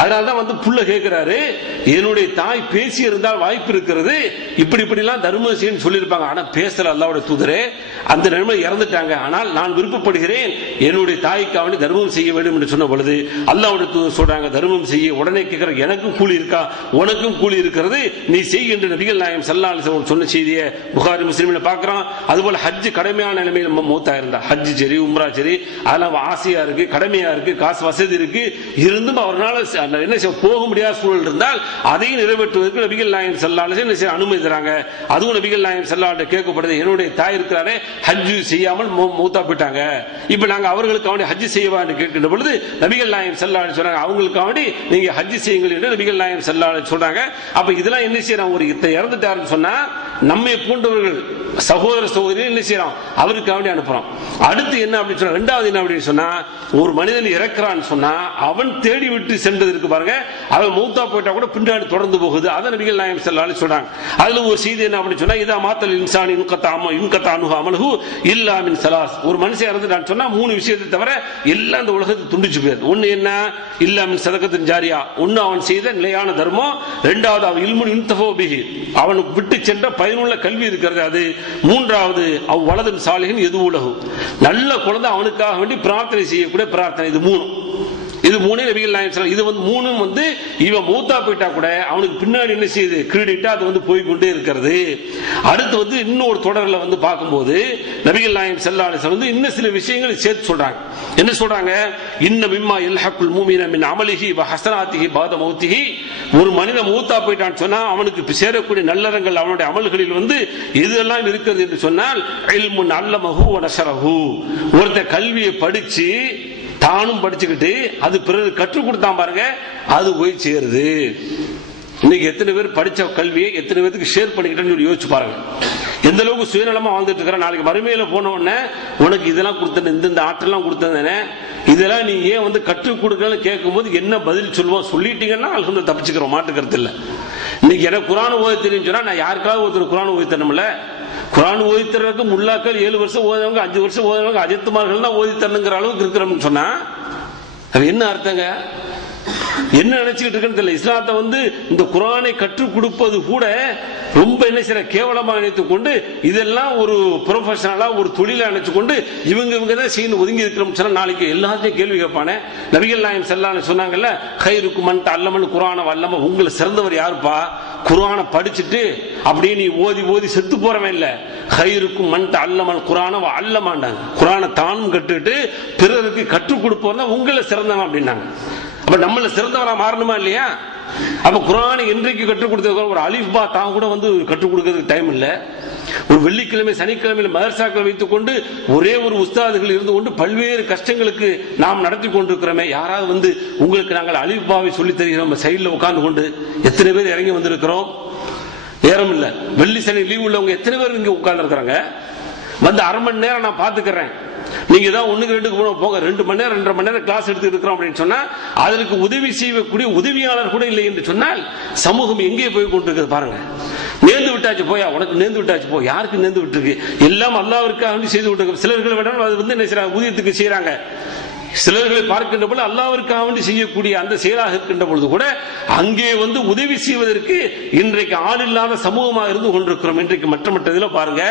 அதனாலதான் வந்து புள்ள கேட்கிறாரு, என்னுடைய தாய் பேசி இருந்தால் வாய்ப்பு இருக்கிறது, இப்படி இப்படிலாம் தர்மம் செய்யணும் சொல்லியிருப்பாங்க, ஆனா பேசல அல்லாஹ்வுடைய தூதரே, அந்த நிலைமை இறந்துட்டாங்க, ஆனால் நான் விருப்பப்படுகிறேன் என்னுடைய தாய்க்காக தர்மம் செய்ய வேண்டும் என்று சொன்ன பொழுது அல்லாஹ்வுடைய தூதர் சொல்றாங்க, தர்மம் செய்ய. உடனே கேட்கிற, எனக்கும் கூலி இருக்கா, உனக்கும் கூலி இருக்கிறது, நீ செய்கின்ற நபிகள் நாயகம் ஸல்லல்லாஹு அலைஹி வஸல்லம் சொன்ன செய்தியை புகாரி முஸ்லிம்ல பார்க்கிறோம். அதுபோல ஹஜ் கடமையான நிலைமையில் மௌத்தா இருந்தா, ஹஜ் சரி உம்ரா சரி, அதெல்லாம் ஆசையா இருக்கு, கடமையா இருக்கு, காசு வசதி இருக்கு, இருந்தும் அவரால் என்ன போக முடியாத சூழல் இருந்தால் அதையும் நிறைவேற்றுவதற்கு நபிகள் நாயகம் ஸல்லல்லாஹு அலைஹி வஸல்லம் அனுமதி தராங்க. அதுவும் நபிகள் நாயகம் ஸல்லல்லாஹு அலைஹி கேட்கப்படுது, என்னுடைய தாய் இருக்கிறாரே ஹஜ் செய்யாமல் மௌத்தா போயிட்டாங்க, இப்ப நாங்க அவர்களுக்காக ஹஜ் செய்வான்னு கேட்கின்ற பொழுது நபிகள் நாயகம் ஸல்லல்லாஹு அலைஹி சொல்றாங்க, அவங்களுக்காக நீங்க ஹஜ் செய்யுங்கள் என்று நபிகள் நாயகம் ஸல்லல்லாஹு அலைஹி சொல்றாங்க. அப்ப இதெல்லாம் என்ன செய்யறாங்க, ஒரு இறந்துட்டாருன்னு சொன்னா நம்மை போன்றவர்கள் சகோதர சகோதரி என்ன செய்யறோம், அவருக்காக அனுப்புறோம். அடுத்து என்ன அப்படின்னு சொன்னா, ரெண்டாவது என்ன அப்படின்னு சொன்னா, ஒரு மனிதன் இறக்கிறான்னு சொன்னா அவன் தேடி விட்டு சென்றதற்கு பாருங்க, அவன் மௌத்தா போயிட்டா கூட பின்னாடி தொடர்ந்து போகுது. அதை நபிகள் நாயகம் ஸல்லல்லாஹு அலைஹி சொல்றாங்க. அதுல ஒரு செய்தி என்ன அப்படின்னு சொன்னா, இதா மாத்தல் இன்சான் இன்கத்தா அன்ஹு அமலுஹு இல்லா மின் ஸலாஸ், ஒரு மனுஷன் இறந்துட்டான்னு சொன்னா 3 விஷயத்தை தவிர எல்லாம் இந்த உலகத்துக்கு துண்டிச்சு போயிடுது. ஒன்னு என்ன, இல்லா மின் சதகத்தின் ஜாரியா, ஒன்னு அவன் செய்த நிலையான தர்மம், இரண்டாவது அவன் இல்முன் யுன்தஃபு பிஹி, அவனுக்கு விட்டு சென்ற பயனுள்ள கல்வி இருக்கிறது அது, மூன்றாவது அவ் வலதுன் சாலிஹின் எது உலகு, நல்ல குழந்தை அவனுக்காக வேண்டி பிரார்த்தனை செய்யக்கூடிய பிரார்த்தனை. இது மூணே நபிகள் நாயகம் ஸல்லல்லாஹு அலைஹி வஸல்லம். இது வந்து மூணும் வந்து இவன் மூத்தா போயிட்டா கூட அவனுக்கு பின்னாடி என்ன செய்யுது, கிரெடிட்டா அது வந்து போய்கொண்டே இருக்கிறது. அடுத்து வந்து இன்னொரு தொடர்ல வந்து பார்க்கும்போது நபிகள் நாயகம் ஸல்லல்லாஹு அலைஹி வஸல்லம் வந்து இன்னும் சில விஷயங்களை சேர்த்து சொல்றாங்க. என்ன சொல்றாங்க, இன்ன மிம்மா யல்ஹகுல் முஃமின மின் அமலிஹி வ ஹஸனாத்திஹி பஅத மௌத்திஹி, ஒரு மனிதன் மூத்தா போயிட்டான்னு சொன்னா அவனுக்கு சேரக்கூடிய நல்லறங்கள் அவனுடைய அமல்களில் வந்து எதெல்லாம் இருக்கிறது என்று சொன்னால், இல்முன் அல்லமஹு வ நஷரஹு, ஒருத்தன் கல்வியை படிச்சு தானும் படிச்சுக்கிட்டு அது பிறகு கற்றுக் கொடுத்தான் பாருங்க, அது போய் சேருது. இன்னைக்கு எத்தனை பேர் படிச்ச கல்வியை எத்தனை பேருக்கு ஷேர் பண்ணிக்கிட்டேன்னு யோசிச்சு பாருங்க. எந்த அளவுக்கு சுயநலமா வாழ்ந்துட்டு இருக்கிற, நாளைக்கு மறுமையில போன உடனே உனக்கு இதெல்லாம் கொடுத்தேன், இந்த ஆற்றெல்லாம் கொடுத்தேன், இதெல்லாம் நீ ஏன் வந்து கற்றுக் கொடுக்கலன்னு கேட்கும் போது என்ன பதில் சொல்லுவோம், சொல்லிட்டீங்கன்னா அல்ஹம்துலில்லாஹ் தப்பிச்சுக்கிறோம், மாட்டுக்கிறது இல்லை. இன்னைக்கு எனக்கு குர்ஆன் ஓத தெரியும் சொன்னா நான் யாருக்காவது ஒருத்தர் குர்ஆன் ஓதி தரணும்ல. குர்ஆன் ஓதி தர்றதுக்கு முல்லாக்கள் 7 வருஷம் ஓதுறவங்க 5 வருஷம் ஓதுறவங்க அஜித்துமார்கள் தான் ஓதி தரணுங்கிற அளவுக்கு இருக்கிறோம்னு சொன்னா அது என்ன அர்த்தங்க, என்ன நினைச்சுக்கிட்டு இருக்குன்னு தெரியல. இஸ்லாத்தை வந்து இந்த குர்ஆனை கற்றுக் கொடுப்பது கூட ரொம்ப என்ன செய்யற கேவலமாக நினைத்துக் கொண்டு இதெல்லாம் ஒரு ப்ரொஃபஷனலா ஒரு தொழிலை நினைச்சுக்கொண்டு இவங்க தான் செய்யணும் ஒதுங்கி இருக்கிறோம் சொன்னா நாளைக்கு எல்லாத்தையும் கேள்வி கேட்பானே. நபிகள் நாயகம் ஸல்லல்லாஹு அலைஹி சொன்னாங்கல்ல, கைருக்கும் மன் தஅல்லமல் குர்ஆன வல்லம, உங்களை சிறந்தவர் யாருப்பா, குர்ஆனை படிச்சுட்டு அப்படியே நீ ஓதி ஓதி செத்து போறவன் இல்ல. ஹைருக்கும் மன் தஅல்லமல் குர்ஆன வ அல்லமாண்டாங்க. குர்ஆனை தானும் கற்றுட்டு பிறருக்கு கற்றுக் கொடுப்பவன் உங்களை சிறந்தவன் அப்படின்னாங்க. அப்ப நம்மள சிறந்தவனா மாறணுமா இல்லையா? அப்ப குர்ஆனை என்றைக்கு கற்றுக் கொடுத்தது ஒரு அலிஃப் பா தான் கூட கற்றுக் கொடுக்கிறதுக்கு டைம் இல்ல. ஒரு வெள்ளிக்கிழமை சனிக்கிழமையில மதரசாக்களை வைத்துக் கொண்டு ஒரே ஒரு உஸ்தாதுகள் இருந்து கொண்டு பல்வேறு கஷ்டங்களுக்கு நாம் நடத்தி கொண்டிருக்கிறோமே. யாராவது உங்களுக்கு நாங்கள் அலிஃப் பாவை சொல்லி தருகிறோம் சைட்ல உட்கார்ந்து கொண்டு எத்தனை பேர் இறங்கி வந்திருக்கிறோம்? நேரம் இல்ல. வெள்ளி சனி லீவ் உள்ளவங்க எத்தனை பேர் இங்க உட்கார்ந்து இருக்கிறாங்க? அரை மணி நேரம் நான் பாத்துக்கிறேன், நீங்க தான் 1-2 போங்க, 2 மணி நேரம் 2.5 மணி நேரம் கிளாஸ் எடுத்து இருக்கிறோம் அப்படின்னு சொன்னா அதற்கு உதவி செய்யக்கூடிய உதவியாளர் கூட இல்லை என்று சொன்னால் சமூகம் எங்கே போய் கொண்டிருக்கிறது பாருங்க. நேர்ந்து விட்டாச்சு போயா, உனக்கு நேர்ந்து விட்டாச்சு போ. யாருக்கு நேர்ந்து விட்டு இருக்கு? எல்லாம் அல்லாஹ்விற்காக செய்து விட்டு சிலர்கள் வேணாலும் அது என்ன செய்யறாங்க, ஊதியத்துக்கு செய்யறாங்க. சிலர்களை பார்க்கின்ற பொழுது அல்லாஹ்விற்காக செய்யக்கூடிய அந்த செயலாக இருக்கின்ற பொழுது கூட அங்கே உதவி செய்வதற்கு இன்றைக்கு ஆள் இல்லாத சமூகமாக இருந்து கொண்டிருக்கிறோம். இன்றைக்கு மற்ற இதில் பாருங்க,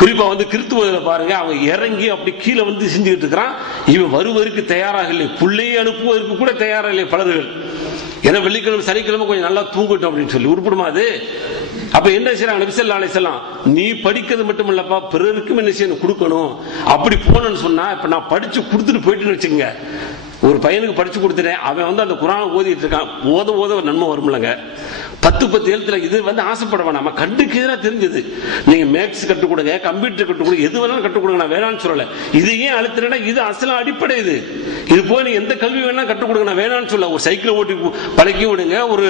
குறிப்பா கிறிஸ்துவதில் பாருங்க, அவங்க இறங்கி அப்படி கீழே செஞ்சுக்கிட்டு இருக்கிறான். இவன் வருவதற்கு தயாராக இல்லை, பிள்ளையை அனுப்புவதற்கு கூட தயாராக இல்லை பலர்கள். ஏன்னா வெள்ளிக்கிழமை சனிக்கிழமை கொஞ்சம் நல்லா தூங்கட்டும் அப்படின்னு சொல்லி உருப்படுமா அது? அப்ப என்ன செய்யறாங்க நபி ஸல்லல்லாஹு அலைஹி வஸல்லம், நீ படிக்கிறது மட்டும் இல்லப்பா பிறருக்கும் என்ன செய்யணும், கொடுக்கணும். அப்படி போனன்னு சொன்னா இப்ப நான் படிச்சு கொடுத்துட்டு போயிட்டுன்னு வச்சுக்கோங்க, ஒரு பையனுக்கு படிச்சு கொடுத்துட்டேன், அவன் அந்த குர்ஆனை ஓதிட்டு இருக்கான், ஓத ஒரு நன்மை வரும்லங்க. 10 எழுத்துல இது ஆசைப்பட வேணாம், கண்டுக்கு எதிராக தெரிஞ்சது. நீங்க மேக்ஸ் கற்றுக் கொடுங்க, கம்ப்யூட்டர் கற்றுக் கொடுங்க, எது வேணாலும் கற்றுக் கொடுங்க, நான் வேணான்னு சொல்லல. இது ஏன் அழுத்தினா இது அசல அடிப்படை. இது போய் நீங்க எந்த கல்வி வேணா கற்றுக் கொடுங்க, நான் வேணான்னு சொல்ல. ஒரு சைக்கிளை ஓட்டி பழக்கி விடுங்க, ஒரு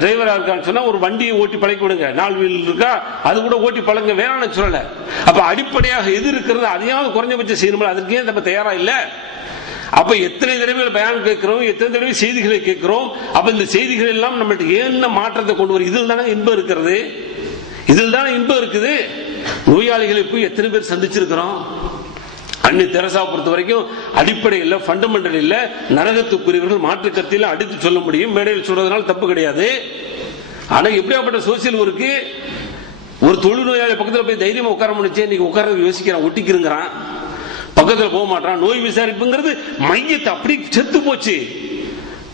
டிரைவரா இருக்கான்னு சொன்னா ஒரு வண்டியை ஓட்டி பழக்கி விடுங்க, 4 வீல் இருக்கா அது கூட ஓட்டி பழங்க, வேணான்னு சொல்லல. அப்ப அடிப்படையாக எது இருக்கிறது அதையாவது குறைஞ்சபட்சம் செய்யணும். அதற்கு ஏன் நம்ம தயாரா இல்ல? அப்ப எத்தனை தடவை பயான் கேட்கிறோம், எத்தனை தடவை செய்திகளை கேட்கிறோம். அப்ப இந்த செய்திகள் எல்லாம் நம்மளுக்கு என்ன மாற்றத்தை கொண்டு வரும்? இதில் தானே இன்பம் இருக்கிறது, இதில் தானே இன்பம் இருக்குது. நோயாளிகளை போய் எத்தனை பேர் சந்திச்சிருக்கிறோம்? அன்னை தெரசா பொறுத்த வரைக்கும் அடிப்படை இல்ல, ஃபண்டமெண்டல் இல்ல, நரகத்துக்குரியவர்கள் மாற்று கருத்தில் அடித்து சொல்ல முடியும், மேடையில் சொல்றதுனால தப்பு கிடையாது. ஆனா எப்படியாப்பட்ட சோசியல் ஒர்க்கு, ஒரு தொழுநோயாளி பக்கத்தில் போய் தைரியமா உட்கார முடிச்சு, இன்னைக்கு உட்கார யோசிக்கிறான், ஒட்டிக்கிறங்கிறான், பக்கத்தில் போக மாட்டான். நோய் விசாரிப்புங்கிறது மையத்தை அப்படி செத்து போச்சு.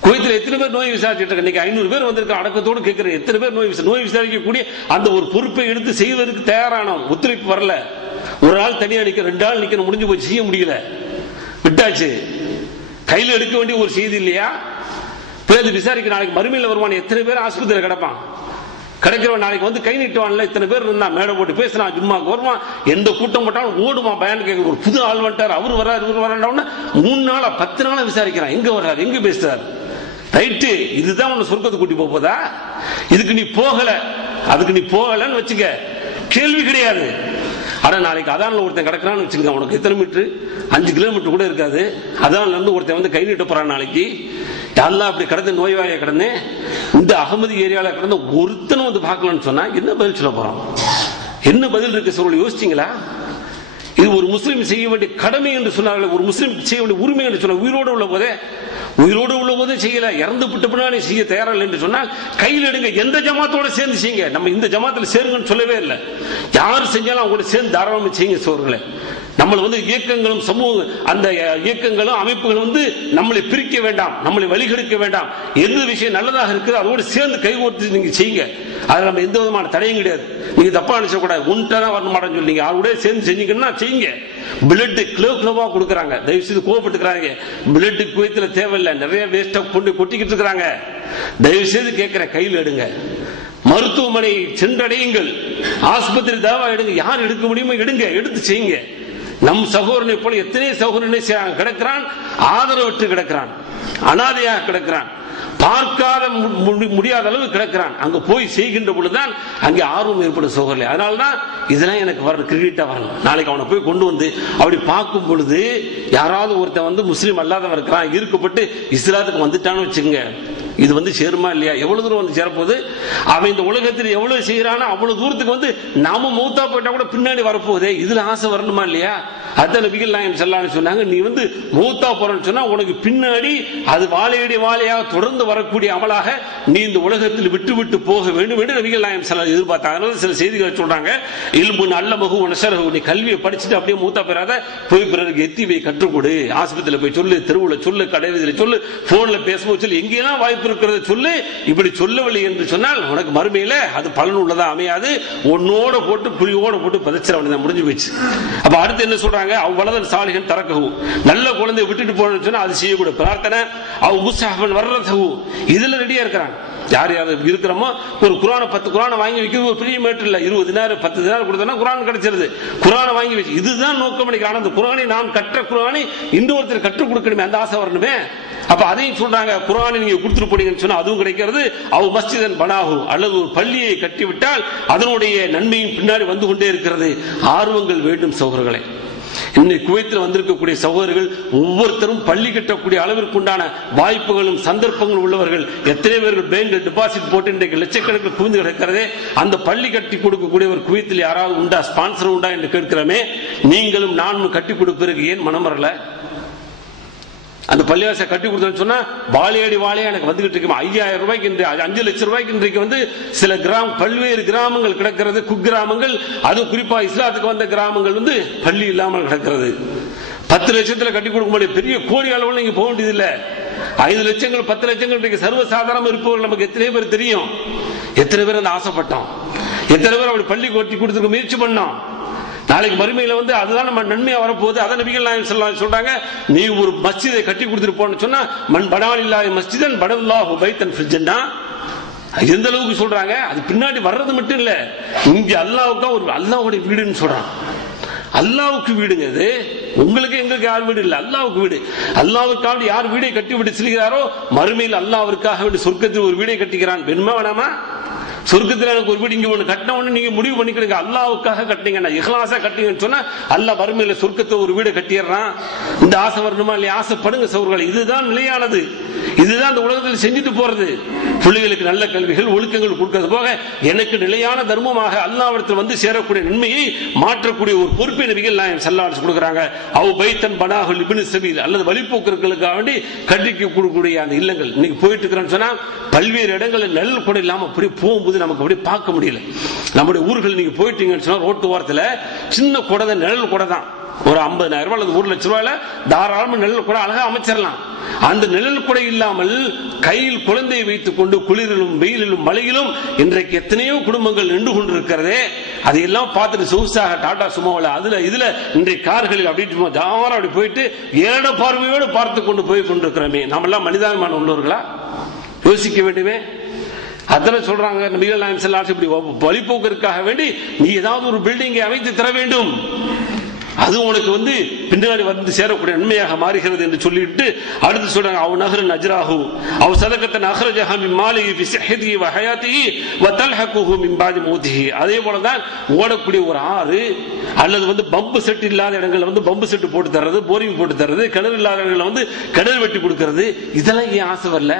குவைத்தில் எத்தனை பேர் நோய் விசாரிச்சுட்டு இருக்க? இன்னைக்கு 500 பேர் வந்திருக்க, அடக்கத்தோடு கேட்கிறேன், எத்தனை பேர் நோய் விசாரிக்கக்கூடிய அந்த ஒரு பொறுப்பை எடுத்து செய்வதற்கு தயாரான ஒத்துழைப்பு வரல. ஒரு ஆள் தனியா நிக்க, 2 ஆள் நிக்க, முடிஞ்சு போய் செய்ய முடியல, விட்டாச்சு. கையில் எடுக்க வேண்டிய ஒரு செய்தி இல்லையா? பேர் விசாரிக்க நாளைக்கு மறுமையில் வருவான், எத்தனை பேர் ஆஸ்பத்திரியில் கிடப்பான், கிடைக்கிறவன் நாளைக்கு கை நீட்டுவான்ல, இத்தனை பேர் இருந்தா மேடை போட்டு பேசினான், ஜும்மாக்கு வருவான், எந்த கூட்டம் போட்டாலும் ஓடுவான் பயான் கேட்க. ஒரு புது ஆள் வந்துட்டார், அவர் வர்றாரு இவர் வரான்னு 3 நாளா 10 நாளா விசாரிக்கிறான், எங்க வர்றாரு எங்க பேசுறாரு. ரைட்டு, இதுதான் உன்னை சொர்க்கத்தை கூட்டி போதா? இதுக்கு நீ போகல, அதுக்கு நீ போகலன்னு வச்சுக்க, கேள்வி கிடையாது. ஆனா நாளைக்கு அதான்ல ஒருத்தன் கிடக்கிறான்னு வச்சுக்க, உனக்கு எத்தனை மீட்டர், 5 கிலோமீட்டர் கூட இருக்காது, அதான்ல இருந்து ஒருத்தன் கை நீட்ட போறான் நாளைக்கு. யாரெல்லாம் அப்படி கடந்து நோய்வாய கடந்து இந்த அகமதி ஏரியால கடந்த ஒருத்தனும் பார்க்கலாம்னு சொன்னா என்ன பதில் சொல்ல போறோம்? என்ன பதில் இருக்கு சொல்ல யோசிச்சீங்களா? இது ஒரு முஸ்லீம் செய்ய வேண்டிய கடமை என்று சொன்னார்கள், ஒரு முஸ்லீம் செய்ய வேண்டிய உரிமை என்று சொன்னார். உயிரோடு உள்ள போதே செய்யல, இறந்து விட்ட பின்னாடி செய்ய தயாரில்லை என்று சொன்னால் கையில் எடுங்க, எந்த ஜமாத்தோட சேர்ந்து செய்யுங்க. நம்ம இந்த ஜமாத்தில் சேருங்கன்னு சொல்லவே இல்லை, யார் செஞ்சாலும் அவங்க கூட சேர்ந்து தாராளமாக செய்யுங்க சோர்களே. நம்மளை இயக்கங்களும் சமூக அந்த இயக்கங்களும் அமைப்புகளும் நம்மளை பிரிக்க வேண்டாம், நம்மளை வழிகெடுக்க வேண்டாம். எந்த விஷயம் நல்லதாக இருக்குது அதோடு சேர்ந்து கைகோர்த்து நீங்க செய்யுங்க. அது நம்ம எந்த விதமான தடையும் கிடையாது. நீங்க தப்பா நினைச்சக்கூடாது, ஒன்றாதான் வரணும் மாட்டேன்னு சொல்லி நீங்க அவரோட சேர்ந்து செஞ்சீங்கன்னா செய்யுங்க. பிளட் கிலோவா கொடுக்குறாங்க, தயவு செய்து கோவப்பட்டுக்கிறாங்க. பிளட் குவைத்தில் தேவையில்லை, நிறைய வேஸ்டா கொண்டு கொட்டிக்கிட்டு இருக்கிறாங்க. தயவு செய்து கேட்கிறேன், கையில் எடுங்க, மருத்துவமனை சென்றடையுங்கள், ஆஸ்பத்திரி தாவா எடுங்க, யார் எடுக்க முடியுமோ எடுங்க, எடுத்து செய்யுங்க. நம் சகோதரனை போல எத்தனை சகோதரனை கிடக்கிறான், ஆதரவற்று கிடக்கிறான், அனாதையாக கிடக்கிறான், பார்க்காத முடியாத அளவு கிடக்கிறான். அங்க போய் செய்கின்ற பொழுதுதான் அங்கே ஆர்வம் ஏற்படும் சகோதரர்களே. அதனாலதான் இதெல்லாம் எனக்கு வரணும், கிரெடிட்டா வரணும். நாளைக்கு அவனை போய் கொண்டு அப்படி பார்க்கும் பொழுது யாராவது ஒருத்தன் முஸ்லீம் அல்லாதவன் இருக்கிறான், ஈர்க்கப்பட்டு இஸ்லாத்துக்கு வந்துட்டான்னு வச்சுக்கோங்க, இது சேருமா இல்லையா? எவ்வளவு தூரம் சேரப்போகுது? அவன் இந்த உலகத்தில் எவ்வளவு செய்யறானோ அவ்வளவு தூரத்துக்கு நாம மௌத்தா போயிட்டா கூட பின்னாடி வரப்போகுதே, இதுல ஆசை வரணுமா இல்லையா? அதான் நபிகள் நாயகம் ஸல்லல்லாஹு அலைஹி வஸல்லம் சொன்னாங்க, நீ மௌத்தா போறன்னு சொன்னா உனக்கு பின்னாடி அது வாழையடி வாழையாக தொடர்ந்து வரக்கூடிய அமலாக நீ இந்த உலகத்தில் விட்டு விட்டு போக வேண்டும் என்று நபிகள் நாயகம் ஸல்லல்லாஹு அலைஹி வஸல்லம் எதிர்பார்த்தாங்க. சில செய்திகளை சொல்றாங்க, இல்முன் அல்லமஹு வனஷரஹு, நீ கல்வியை படிச்சுட்டு அப்படியே மூத்தா போயிடாத, போய் பிறருக்கு எத்தி போய் கற்றுக் கொடு, ஆஸ்பத்திரியில் போய் சொல்லு, தெருவுல சொல்லு, கடைவீதியில சொல்லு, போன்ல பேசும்போது சொல்லு, எங்கெல்லாம் வாய்ப்பு இருக்கிறத சொல்லு, இப்படி சொல்லவில்லை என்று சொன்னால் உனக்கு மறுமையில அது பலன் உள்ளதா அமையாது, ஒன்னோட போட்டு புலியோட போட்டு பதச்சிட வேண்டியதான், முடிஞ்சு போச்சு. அப்ப அடுத்து என்ன சொல்றாங்க, அவ்வளதன் சாலிகன் தரக்கவும், நல்ல குழந்தைய விட்டுட்டு போனோம்னு சொன்னா அது செய்யக்கூடிய பிரார்த்தனை. அவ் முஸ்ஹபன் வர்றதஹு, இதுல ரெடியா இருக்கிறாங்க. யார் யார் இருக்கிறோமோ ஒரு குரானை 10 குரானை வாங்கி வைக்கிறது ஒரு பெரிய மேட்டர் இல்ல. 20 தினார் 10 தினார் கொடுத்தா குரான் கிடைச்சிருது. குரானை வாங்கி வச்சு இதுதான் நோக்கம் பண்ணிக்கிறான். அந்த குரானை நான் கற்ற குரானை இன்னொருத்தர் கற்றுக் கொடுக்கணுமே, அந்த ஆசை வரணுமே. அப்ப அதையும் சொல்றாங்க, குரானை நீங்க கொடுத்துட்டு போனீங்கன்னு சொன்னா அதுவும் கிடைக்கிறது. அவ் மஸ்ஜிதன் பனாஹு, அல்லது ஒரு பள்ளியை கட்டிவிட்டால் அதனுடைய நன்மையும் பின்னாடி வந்து கொண்டே இருக்கிறது. ஆர்வங்கள் வேண்டும் சகோதரர்களே. இன்னைக்கு குவைத்தில் வந்திருக்கக்கூடிய சகோதரர்கள் ஒவ்வொருத்தரும் பள்ளி கட்டக்கூடிய அளவிற்கு உண்டான வாய்ப்புகளும் சந்தர்ப்பங்களும் உள்ளவர்கள். எத்தனை பேர்கள் பேங்க் டெபாசிட் போட்டு இன்றைக்கு லட்சக்கணக்கில் குவிந்து கிடக்கிறதே. அந்த பள்ளி கட்டி கொடுக்கக்கூடிய ஒரு குவைத்தில் யாராவது உண்டா, ஸ்பான்சர் உண்டா என்று கேட்கிறோமே. நீங்களும் நானும் கட்டி கொடுப்பதற்கு ஏன் மனம் வரல? அந்த பள்ளிவாசை கட்டி கொடுத்தேன்னு சொன்னா வாழையடி வாழையா எனக்கு வந்துகிட்டு இருக்கு. 5000 ரூபாய்க்கு 5 லட்சம் ரூபாய்க்கு இன்றைக்கு வந்து சில பல்வேறு கிராமங்கள் கிடக்கிறது, குக்கிராமங்கள், அது குறிப்பா இஸ்லாத்துக்கு வந்த கிராமங்கள் வந்து பள்ளி இல்லாமல் கிடக்கிறது. 10 லட்சத்துல கட்டி கொடுக்க முடியும். பெரிய கோடி அளவில் நீங்க போக வேண்டியது இல்ல. 5 லட்சங்கள் 10 லட்சங்கள் இன்றைக்கு சர்வசாதாரணம் இருப்பவர்கள் நமக்கு எத்தனை பேர் தெரியும்? எத்தனை பேர் அந்த ஆசைப்பட்டோம்? எத்தனை பேர் அப்படி பள்ளி கட்டி கொடுத்துருக்க முயற்சி பண்ணோம்? நாளைக்கு மறுமையில வந்து அதுதான் நம்ம நன்மையா வரப்போகுது. அதை நபிகள் நாயகம் சொல்றாங்க, நீ ஒரு மஸ்ஜிதை கட்டி கொடுத்துட்டு போன்னு சொன்னா மன் பனாலில்லாஹி மஸ்ஜிதன் பனல்லாஹு பைத்தன் ஃபில் ஜன்னah. எந்த அளவுக்கு சொல்றாங்க? அது பின்னாடி வர்றது மட்டும் இல்ல, இங்க அல்லாஹ்வுக்கு ஒரு அல்லாஹ்வுடைய வீடுன்னு சொல்றான். அல்லாஹ்வுக்கு வீடுங்க இது. உங்களுக்கு எங்களுக்கு யார் வீடு இல்ல, அல்லாஹ்வுக்கு வீடு. அல்லாஹ்வுக்காக யார் வீடை கட்டி விட்டு செல்கிறாரோ மறுமையில் அல்லாஹ்விற்காக வேண்டி சொர்க்கத்தில் ஒரு வீடை கட்டிக்கிறான். வேணுமா வேணாமா? சொர்க்கத்தில் எனக்கு ஒரு வீடு இங்க ஒண்ணு கட்டின ஒண்ணு நீங்க முடிவு பண்ணிக்கிறீங்க, அல்லாஹ்வுக்காக கட்டினீங்கன்னா இஹ்லாஸா கட்டிங்கன்னு சொன்னா அல்லாஹ் மறுமையில சொர்க்கத்தை ஒரு வீடு கட்டிடுறான். இந்த ஆசை வரணுமா இல்லையா? ஆசைப்படுங்க சகோதரர்களே. இதுதான் நிலையானது. இதுதான் இந்த உலகத்தில் செஞ்சுட்டு போறது. பிள்ளைகளுக்கு நல்ல கல்விகள் ஒழுக்கங்கள் கொடுக்கிறது போக எனக்கு நிலையான தர்மமாக அல்லாஹ்விடத்தில் வந்து சேரக்கூடிய நன்மையை மாற்றக்கூடிய ஒரு பொறுப்பை நபிகள் நாயகம் ஸல்லல்லாஹு அலைஹி வஸல்லம் கொடுக்கறாங்க. அவ் பைத்தன் பனாஹு லிப்னி ஸபீல், அல்லது வழிபோக்கர்களுக்காக வேண்டி கட்டிக்க கொடுக்கக்கூடிய அந்த இல்லங்கள். இன்னைக்கு போயிட்டு இருக்கிறேன்னு சொன்னா பல்வேறு இடங்களில் நெல் கூட இல்லாம அப்படி போகும்போது நமக்கு அப்படி பார்க்க முடியல. நம்முடைய ஊர்கள் நீங்க போயிட்டீங்கன்னு சொன்னா ரோட்டு ஓரத்துல சின்ன குடை, நிழல் குடை தான். ஒரு 50,000 ரூபாய் அல்லது 1 லட்சம் ரூபாயில தாராளமா நிழல் கூட அழகா அமைச்சிடலாம். அந்த நிழல் கூட இல்லாமல் கையில் குழந்தையை வைத்துக் கொண்டு குளிரிலும் வெயிலிலும் மழையிலும் இன்றைக்கு எத்தனையோ குடும்பங்கள் நின்று கொண்டிருக்கிறதே. அதையெல்லாம் பார்த்துட்டு சொகுசாக டாடா சுமோல அதுல இதுல இன்றைக்கு கார்களில் அப்படி ஜாமரா அப்படி போயிட்டு ஏட பார்வையோடு பார்த்து கொண்டு போய் கொண்டிருக்கிறோமே. நாம எல்லாம் மனிதாபிமானம் உள்ளவர்களா? யோசிக்க வேண்டுமே. அதனை சொல்றாங்க நபிகள் நாயகம் ஸல்லல்லாஹு அலைஹி வஸல்லம், இப்படி வழிபோக்கருக்காக வேண்டி நீ ஏதாவது ஒரு பில்டிங்கை அமைத்து தர வேண்டும். அது உனக்கு வந்து பின்னாடி வந்து சேரக்கூடிய நன்மையாக மாறுகிறது என்று சொல்லிட்டு அடுத்து சொல்றாங்க, அவ் நஹ்ரன் அஜ்ராஹு அவ் சதகத்தன் அஹ்ரஜஹா மின் மாலிஹி ஃபி ஸஹ்ஹதிஹி வ ஹயாத்திஹி வ தல்ஹகுஹு மின் பாதி மௌத்திஹி. அதே போல தான் ஓடக்கூடிய ஒரு ஆறு அல்லது வந்து பம்பு செட் இல்லாத இடங்கள்ல வந்து பம்பு செட் போட்டு தர்றது, போரிங் போட்டு தர்றது, கிணறு இல்லாத இடங்கள்ல வந்து கிணறு வெட்டி கொடுக்கிறது. இதெல்லாம் ஏன் ஆசை வரல?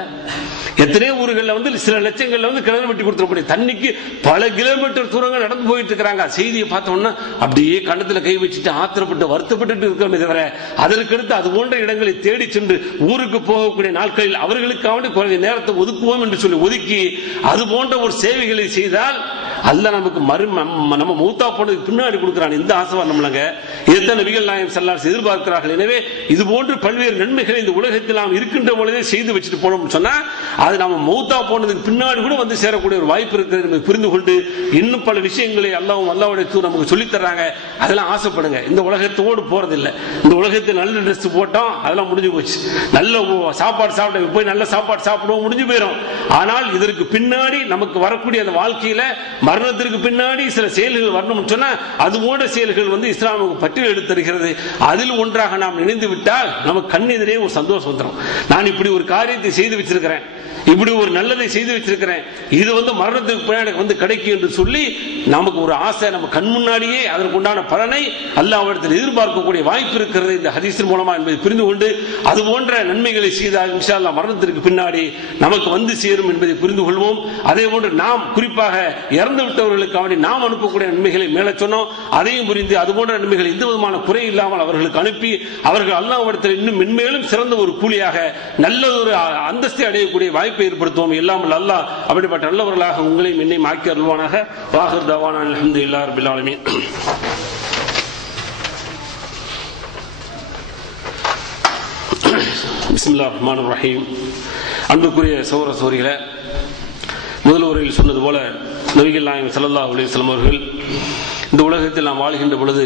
எத்தனையோ ஊர்கள்ல வந்து சில லட்சங்கள்ல வந்து கிணறு வெட்டி கொடுத்துருக்கூடிய தண்ணிக்கு பல கிலோமீட்டர் தூரங்கள் நடந்து போயிட்டு இருக்கிறாங்க. செய்தியை பார்த்தோம்னா அப்படியே கண்ணத்துல கை வச்சுட்டு ஆத்திரப்பட்டு வருத்தப்பட்டு இருக்கிறோமே தவிர அதற்கடுத்து அது போன்ற இடங்களை தேடி சென்று ஊருக்கு போகக்கூடிய நாட்களில் அவர்களுக்காக குறைந்த நேரத்தை ஒதுக்குவோம் என்று சொல்லி ஒதுக்கி அது போன்ற ஒரு சேவைகளை செய்தால் அல்லாஹ் நமக்கு நம்ம மௌத்தா போனதுக்கு பின்னாடி கொடுக்கிறான். இந்த ஆசை வரணும்லங்க. இதுதான் நபிகள் நாயகம் ஸல்லல்லாஹு அலைஹி வஸல்லம் எதிர்பார்க்கிறார்கள். எனவே இது போன்று பல்வேறு நன்மைகளை இந்த உலகத்தில் நாம் இருக்கின்ற பொழுதே செய்து வச்சுட்டு போனோம்னு சொன்னா அது நம்ம மௌத்தா போனதுக்கு பின்னாடி கூட வந்து சேரக்கூடிய ஒரு வாய்ப்பு இருக்கிறது என்பதை புரிந்து கொண்டு இன்னும் பல விஷயங்களை அல்லாஹ்வுடைய தூதர் நமக்கு சொல்லித் தர்றாங்க. அதெல்லாம் ஆசைப்படுங்க. இந்த உலகத்தோடு போறதில்லை. இந்த உலகத்தில் நல்ல ட்ரெஸ் போட்டோம், அதெல்லாம் முடிஞ்சு போச்சு. நல்ல சாப்பாடு சாப்பிட போய் நல்ல சாப்பாடு சாப்பிடுவோம், முடிஞ்சு போயிடும். ஆனால் இதற்கு பின்னாடி நமக்கு வரக்கூடிய அந்த வாழ்க்கையில மரணத்திற்கு பின்னாடி சில செயல்கள் வரணும் சொன்னா அது போன்ற செயல்கள் வந்து இஸ்லாம் நமக்கு பட்டியல் எடுத்திருக்கிறது. அதில் ஒன்றாக நாம் இணைந்து விட்டால் நமக்கு கண்ணெதிரே ஒரு சந்தோஷம் வந்துடும். நான் இப்படி ஒரு காரியத்தை செய்து வச்சிருக்கிறேன், இப்படி ஒரு நல்லதை செய்து வச்சிருக்கிறேன், இது வந்து மரணத்துக்கு பின்னாடி வந்து கிடைக்கும் என்று சொல்லி நமக்கு ஒரு ஆசை, நம்ம கண் முன்னாடியே அதற்கு உண்டான பலனை அல்லாஹ்விடத்தில் எதிர்பார்க்கக்கூடிய வாய்ப்பு இருக்கிறது இந்த ஹதீஸின் மூலமா என்பதை புரிந்து கொண்டு அது போன்ற நன்மைகளை செய்தால் இன்ஷா அல்லாஹ் மரணத்திற்கு பின்னாடி நமக்கு வந்து சேரும் என்பதை புரிந்து கொள்வோம். அதே போன்று நாம் குறிப்பாக இறந்து விட்டவர்களுக்காக நாம் அனுப்பக்கூடிய நன்மைகளை மேலே சொன்னோம். அதையும் புரிந்து அது போன்ற நன்மைகள் எந்த விதமான குறை இல்லாமல் அவர்களுக்கு அனுப்பி அவர்கள் அல்லாஹ்விடத்தில் இன்னும் மென்மேலும் சிறந்த ஒரு கூலியாக நல்ல ஒரு அந்தஸ்தை அடையக்கூடிய வாய்ப்பை ஏற்படுத்துவோம். எல்லாம் அல்லாஹ் அப்படிப்பட்ட நல்லவர்களாக உங்களையும் என்னையும் ஆக்கி அருள்வானாக. வாஹிர் தவானா அல்ஹம்துலில்லாஹி ரப்பில் ஆலமீன். பிஸ்மில்லாஹிர் ரஹ்மானிர் ரஹீம். அன்புக்குரிய சகோதர சகோதரிகளே, முதல் உரையில் சொன்னது போல நபிகள் நாயகம் ஸல்லல்லாஹு அலைஹி வஸல்லம் அவர்கள் இந்த உலகத்தில் நாம் வாழ்கின்ற பொழுது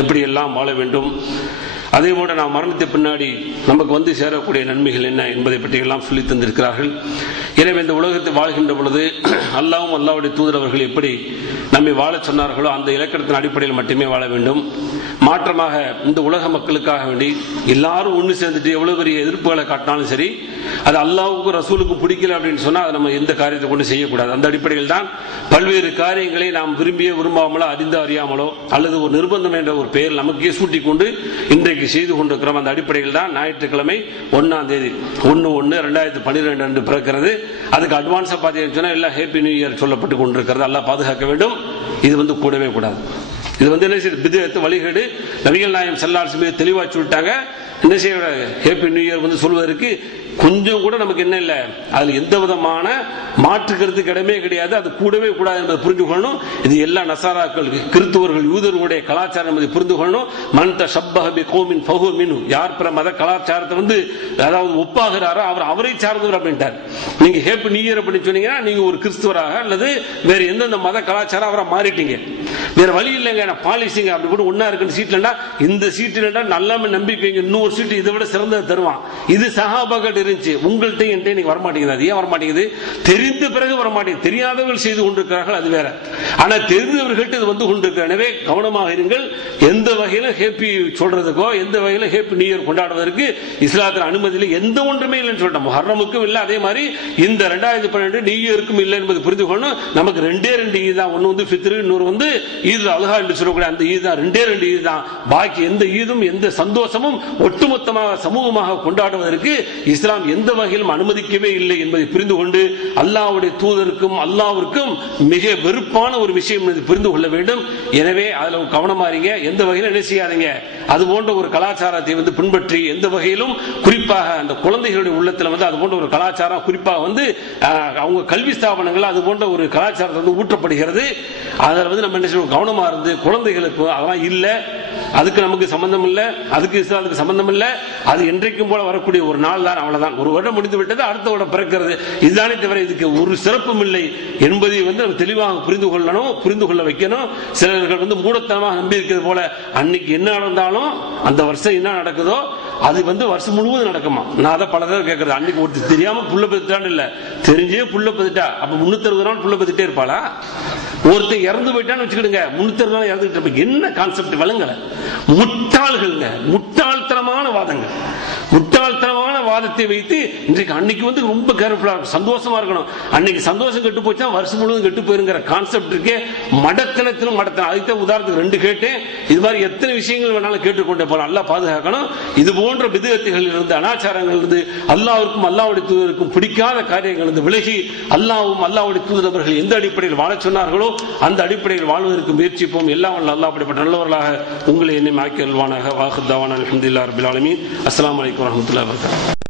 எப்படியெல்லாம் வாழ வேண்டும், அதே போல நாம் மரணத்தை பின்னாடி நமக்கு வந்து சேரக்கூடிய நன்மைகள் என்ன என்பதை பற்றியெல்லாம் சொல்லி தந்திருக்கிறார்கள். எனவே இந்த உலகத்தை வாழ்கின்ற பொழுது அல்லாஹ்வும் அல்லாஹ்வுடைய தூதர் அவர்கள் எப்படி நம்மை வாழ சொன்னார்களோ அந்த இலக்கணத்தின் அடிப்படையில் மட்டுமே வாழ வேண்டும். மாற்றமாக இந்த உலக மக்களுக்காக வேண்டி எல்லாரும் ஒன்று சேர்ந்துட்டு எவ்வளவு பெரிய எதிர்ப்புகளை காட்டினாலும் சரி, அது அல்லாஹ்வுக்கும் ரசூலுக்கும் பிடிக்கல அப்படின்னு சொன்னால் அதை நம்ம எந்த காரியத்தை கொண்டு செய்யக்கூடாது. அந்த அடிப்படையில் தான் பல்வேறு காரியங்களை நாம் விரும்பியோ விரும்பாமலோ அறிந்தோ அறியாமலோ அல்லது ஒரு நிர்பந்தம் என்ற ஒரு பெயர் நமக்கே சூட்டி கொண்டு இன்றைக்கு செய்து கொண்டிருக்கிறோம். அந்த அடிப்படையில் தான் ஞாயிற்றுக்கிழமை 1ஆம் தேதி 1/1/2012 என்று பிறக்கிறது. அதுக்கு அட்வான்ஸா பார்த்தீங்கன்னு சொன்னா எல்லாம் ஹேப்பி நியூ இயர் சொல்லப்பட்டு கொண்டிருக்கிறது. அல்லாஹ் பாதுகாக்க வேண்டும். இது கூடவே கூடாது. இது என்ன செய்யுது, பித்அத் வழிகேடு. நபிகள் நாயகம் ஸல்லல்லாஹு அலைஹி வஸல்லம் தெளிவா சொல்லிட்டாங்க. என்ன செய்ய ஹேப்பி நியூ இயர் சொல்வதற்கு கொஞ்சம் கூட நமக்கு என்ன இல்லை, அதுல எந்த விதமான மாற்றுக்கிறதுக்கு இடமே கிடையாது. அது கூடவே கூடாது என்பதை புரிந்து கொள்ளணும். இது எல்லா நசாராக்கள், கிறிஸ்துவர்கள், யூதர்களுடைய கலாச்சாரம் என்பதை புரிந்து கொள்ளணும். மன் தஷப்பஹ பிகௌமின் ஃபஹுவ மின்ஹு, யார் பிற மத கலாச்சாரத்தை அதாவது ஒப்பாகிறாரோ அவர் அவரை சார்ந்தவர் அப்படின்ட்டார். நீங்க ஹேப்பி நியூ இயர் அப்படின்னு சொன்னீங்கன்னா நீங்க ஒரு கிறிஸ்துவராக அல்லது வேற எந்தெந்த மத கலாச்சாரம் அவரை மாறிட்டீங்க. வேற வழி இல்லைங்க, பாலிசிங்க அப்படி கூட ஒன்னா இருக்கு சீட்லண்டா இந்த சீட்டு நல்லாம நம்பிக்கை இன்னொரு சீட்டு இதை விட சிறந்தது தருவான். இது சஹாபாக்கள் இருந்துச்சு, உங்கள்கிட்ட என்கிட்ட வரமாட்டேங்குது. அது ஏன் வரமாட்டேங்குது? தெரிந்த பிறகு வரமாட்டேங்குது. தெரியாதவர்கள் செய்து கொண்டிருக்கிறார்கள், அது வேற. ஆனா தெரிந்தவர்கள்ட்ட இது வந்து கொண்டிருக்கிற. எனவே கவனமாக இருங்கள். எந்த வகையில ஹேப்பி சொல்றதுக்கோ எந்த வகையில ஹேப்பி நியூ இயர் கொண்டாடுவதற்கு இஸ்லாத்தில் அனுமதியில் எந்த ஒன்றுமே இல்லைன்னு சொல்லிட்டோம். முஹர்ரமுக்கும் இல்லை, அதே மாதிரி இந்த 2012 நியூ இயருக்கும் இல்லை என்பது புரிந்து கொள்ளணும். நமக்கு ரெண்டே ஈத் தான். ஒன்னு ஃபித்ர், இன்னொரு ஈத் அல்ஹா என்று சொல்லக்கூடிய அந்த ஈத் தான். ரெண்டே ஈத் தான். பாக்கி எந்த ஈதும் எந்த சந்தோஷமும் ஒட்டுமொத்தமாக சமூகமாக கொண்டாடுவதற்கு இஸ்லாம் எந்த வகையிலும் அனுமதிக்கவே இல்லை என்பதை புரிந்து கொண்டு அல்லாஹ்வுடைய தூதருக்கும் அல்லாஹ்விற்கும் மிக வெறுப்பான ஒரு விஷயம் புரிந்து கொள்ள வேண்டும். எனவே அதுல கவனமா இருங்க. எந்த வகையிலும் என்ன செய்யாதீங்க, அது போன்ற ஒரு கலாச்சாரத்தை பின்பற்றி எந்த வகையிலும், குறிப்பாக அந்த குழந்தைகளுடைய உள்ளத்தில் அது போன்ற ஒரு கலாச்சாரம் குறிப்பாக அவங்க கல்வி ஸ்தாபனங்கள் அது போன்ற ஒரு கலாச்சாரத்தை ஊற்றப்படுகிறது. அதில் நம்ம என்ன செய்யணும், கவனமா இருந்து குழந்தைகளுக்கு அதெல்லாம் இல்லை, அதுக்கு நமக்கு சம்பந்தம் இல்லை, அதுக்கு இஸ்லாத்துக்கு சம்பந்தம் இல்லை, அது என்றைக்கும் போல வரக்கூடிய ஒரு நாள் தான், அவ்வளவுதான். ஒரு வருடம் முடிந்து விட்டது, அடுத்த வருடம் பிறக்கிறது. இதுதானே தவிர இதுக்கு ஒரு சிறப்பும் இல்லை என்பதை நம்ம தெளிவாக புரிந்து கொள்ளணும், புரிந்து கொள்ள வைக்கணும். சிலர்கள் மூடத்தனமாக நம்பி இருக்கிறது போல அன்னைக்கு என்ன நடந்தாலும் அந்த வருஷம் என்ன நடக்குதோ அது வருஷம் முழுவதும் நடக்குமா. நான் அதை பல தடவை கேட்கறது. அன்னைக்கு ஒருத்தர் தெரியாம புள்ள பெத்துட்டான்னு இல்ல, தெரிஞ்சே புள்ள பெத்துட்டா அப்ப 360 நாள் புள்ள பெத்துட்டே இருப்பாளா? ஒருத்தர் இறந்து போயிட்டான்னு வச்சுக்கிடுங்க, 360 நாள் இறந்துட்டு இருப்ப. என்ன கான்செப்ட் வழங்கல? முட்டாள்கள், முட்டாள்தனமான வாதங்கள், முட்டாள்தனமான வாதத்தை வைத்து இன்றைக்கு அன்னைக்கு ரொம்ப கேர்ஃபுல்லா இருக்கும், சந்தோஷமா இருக்கணும். அன்னைக்கு சந்தோஷம் கெட்டு போச்சா வருஷம் முழுவதும் கெட்டு போயிருங்கிற கான்செப்ட் இருக்கே, மடத்தனத்திலும் மடத்தனம். அதுக்கு உதாரணத்துக்கு 2 கேட்டேன். இது மாதிரி எத்தனை விஷயங்கள் வேணாலும் கேட்டுக்கொண்டே போலாம். அல்லாஹ் பாதுகாக்கணும். இது போன்ற பித்அத்துகளில் இருந்து, அனாச்சாரங்கள் இருந்து, அல்லாஹ்வுக்கும் அல்லாஹ்வுடைய தூதருக்கும் பிடிக்காத காரியங்கள் இருந்து விலகி அல்லாஹ்வும் அல்லாஹ்வுடைய தூதர்கள் எந்த அடிப்படையில் வாழ சொன்னார்களோ அந்த அடிப்படையில் வாழ்வதற்கு முயற்சிப்போம். எல்லாம் அல்லாஹ் அப்படிப்பட்ட நல்லவர்களாக உங்களை என்னை ஆக்கி அல்வானாக. வாஹித் தவானா அல்ஹம்துலில்லாஹி ரப்பில் ஆலமீன். அஸ்ஸலாமு அலைக்கும் வரஹ்மத்துல்லாஹி வபரகாத்துஹு.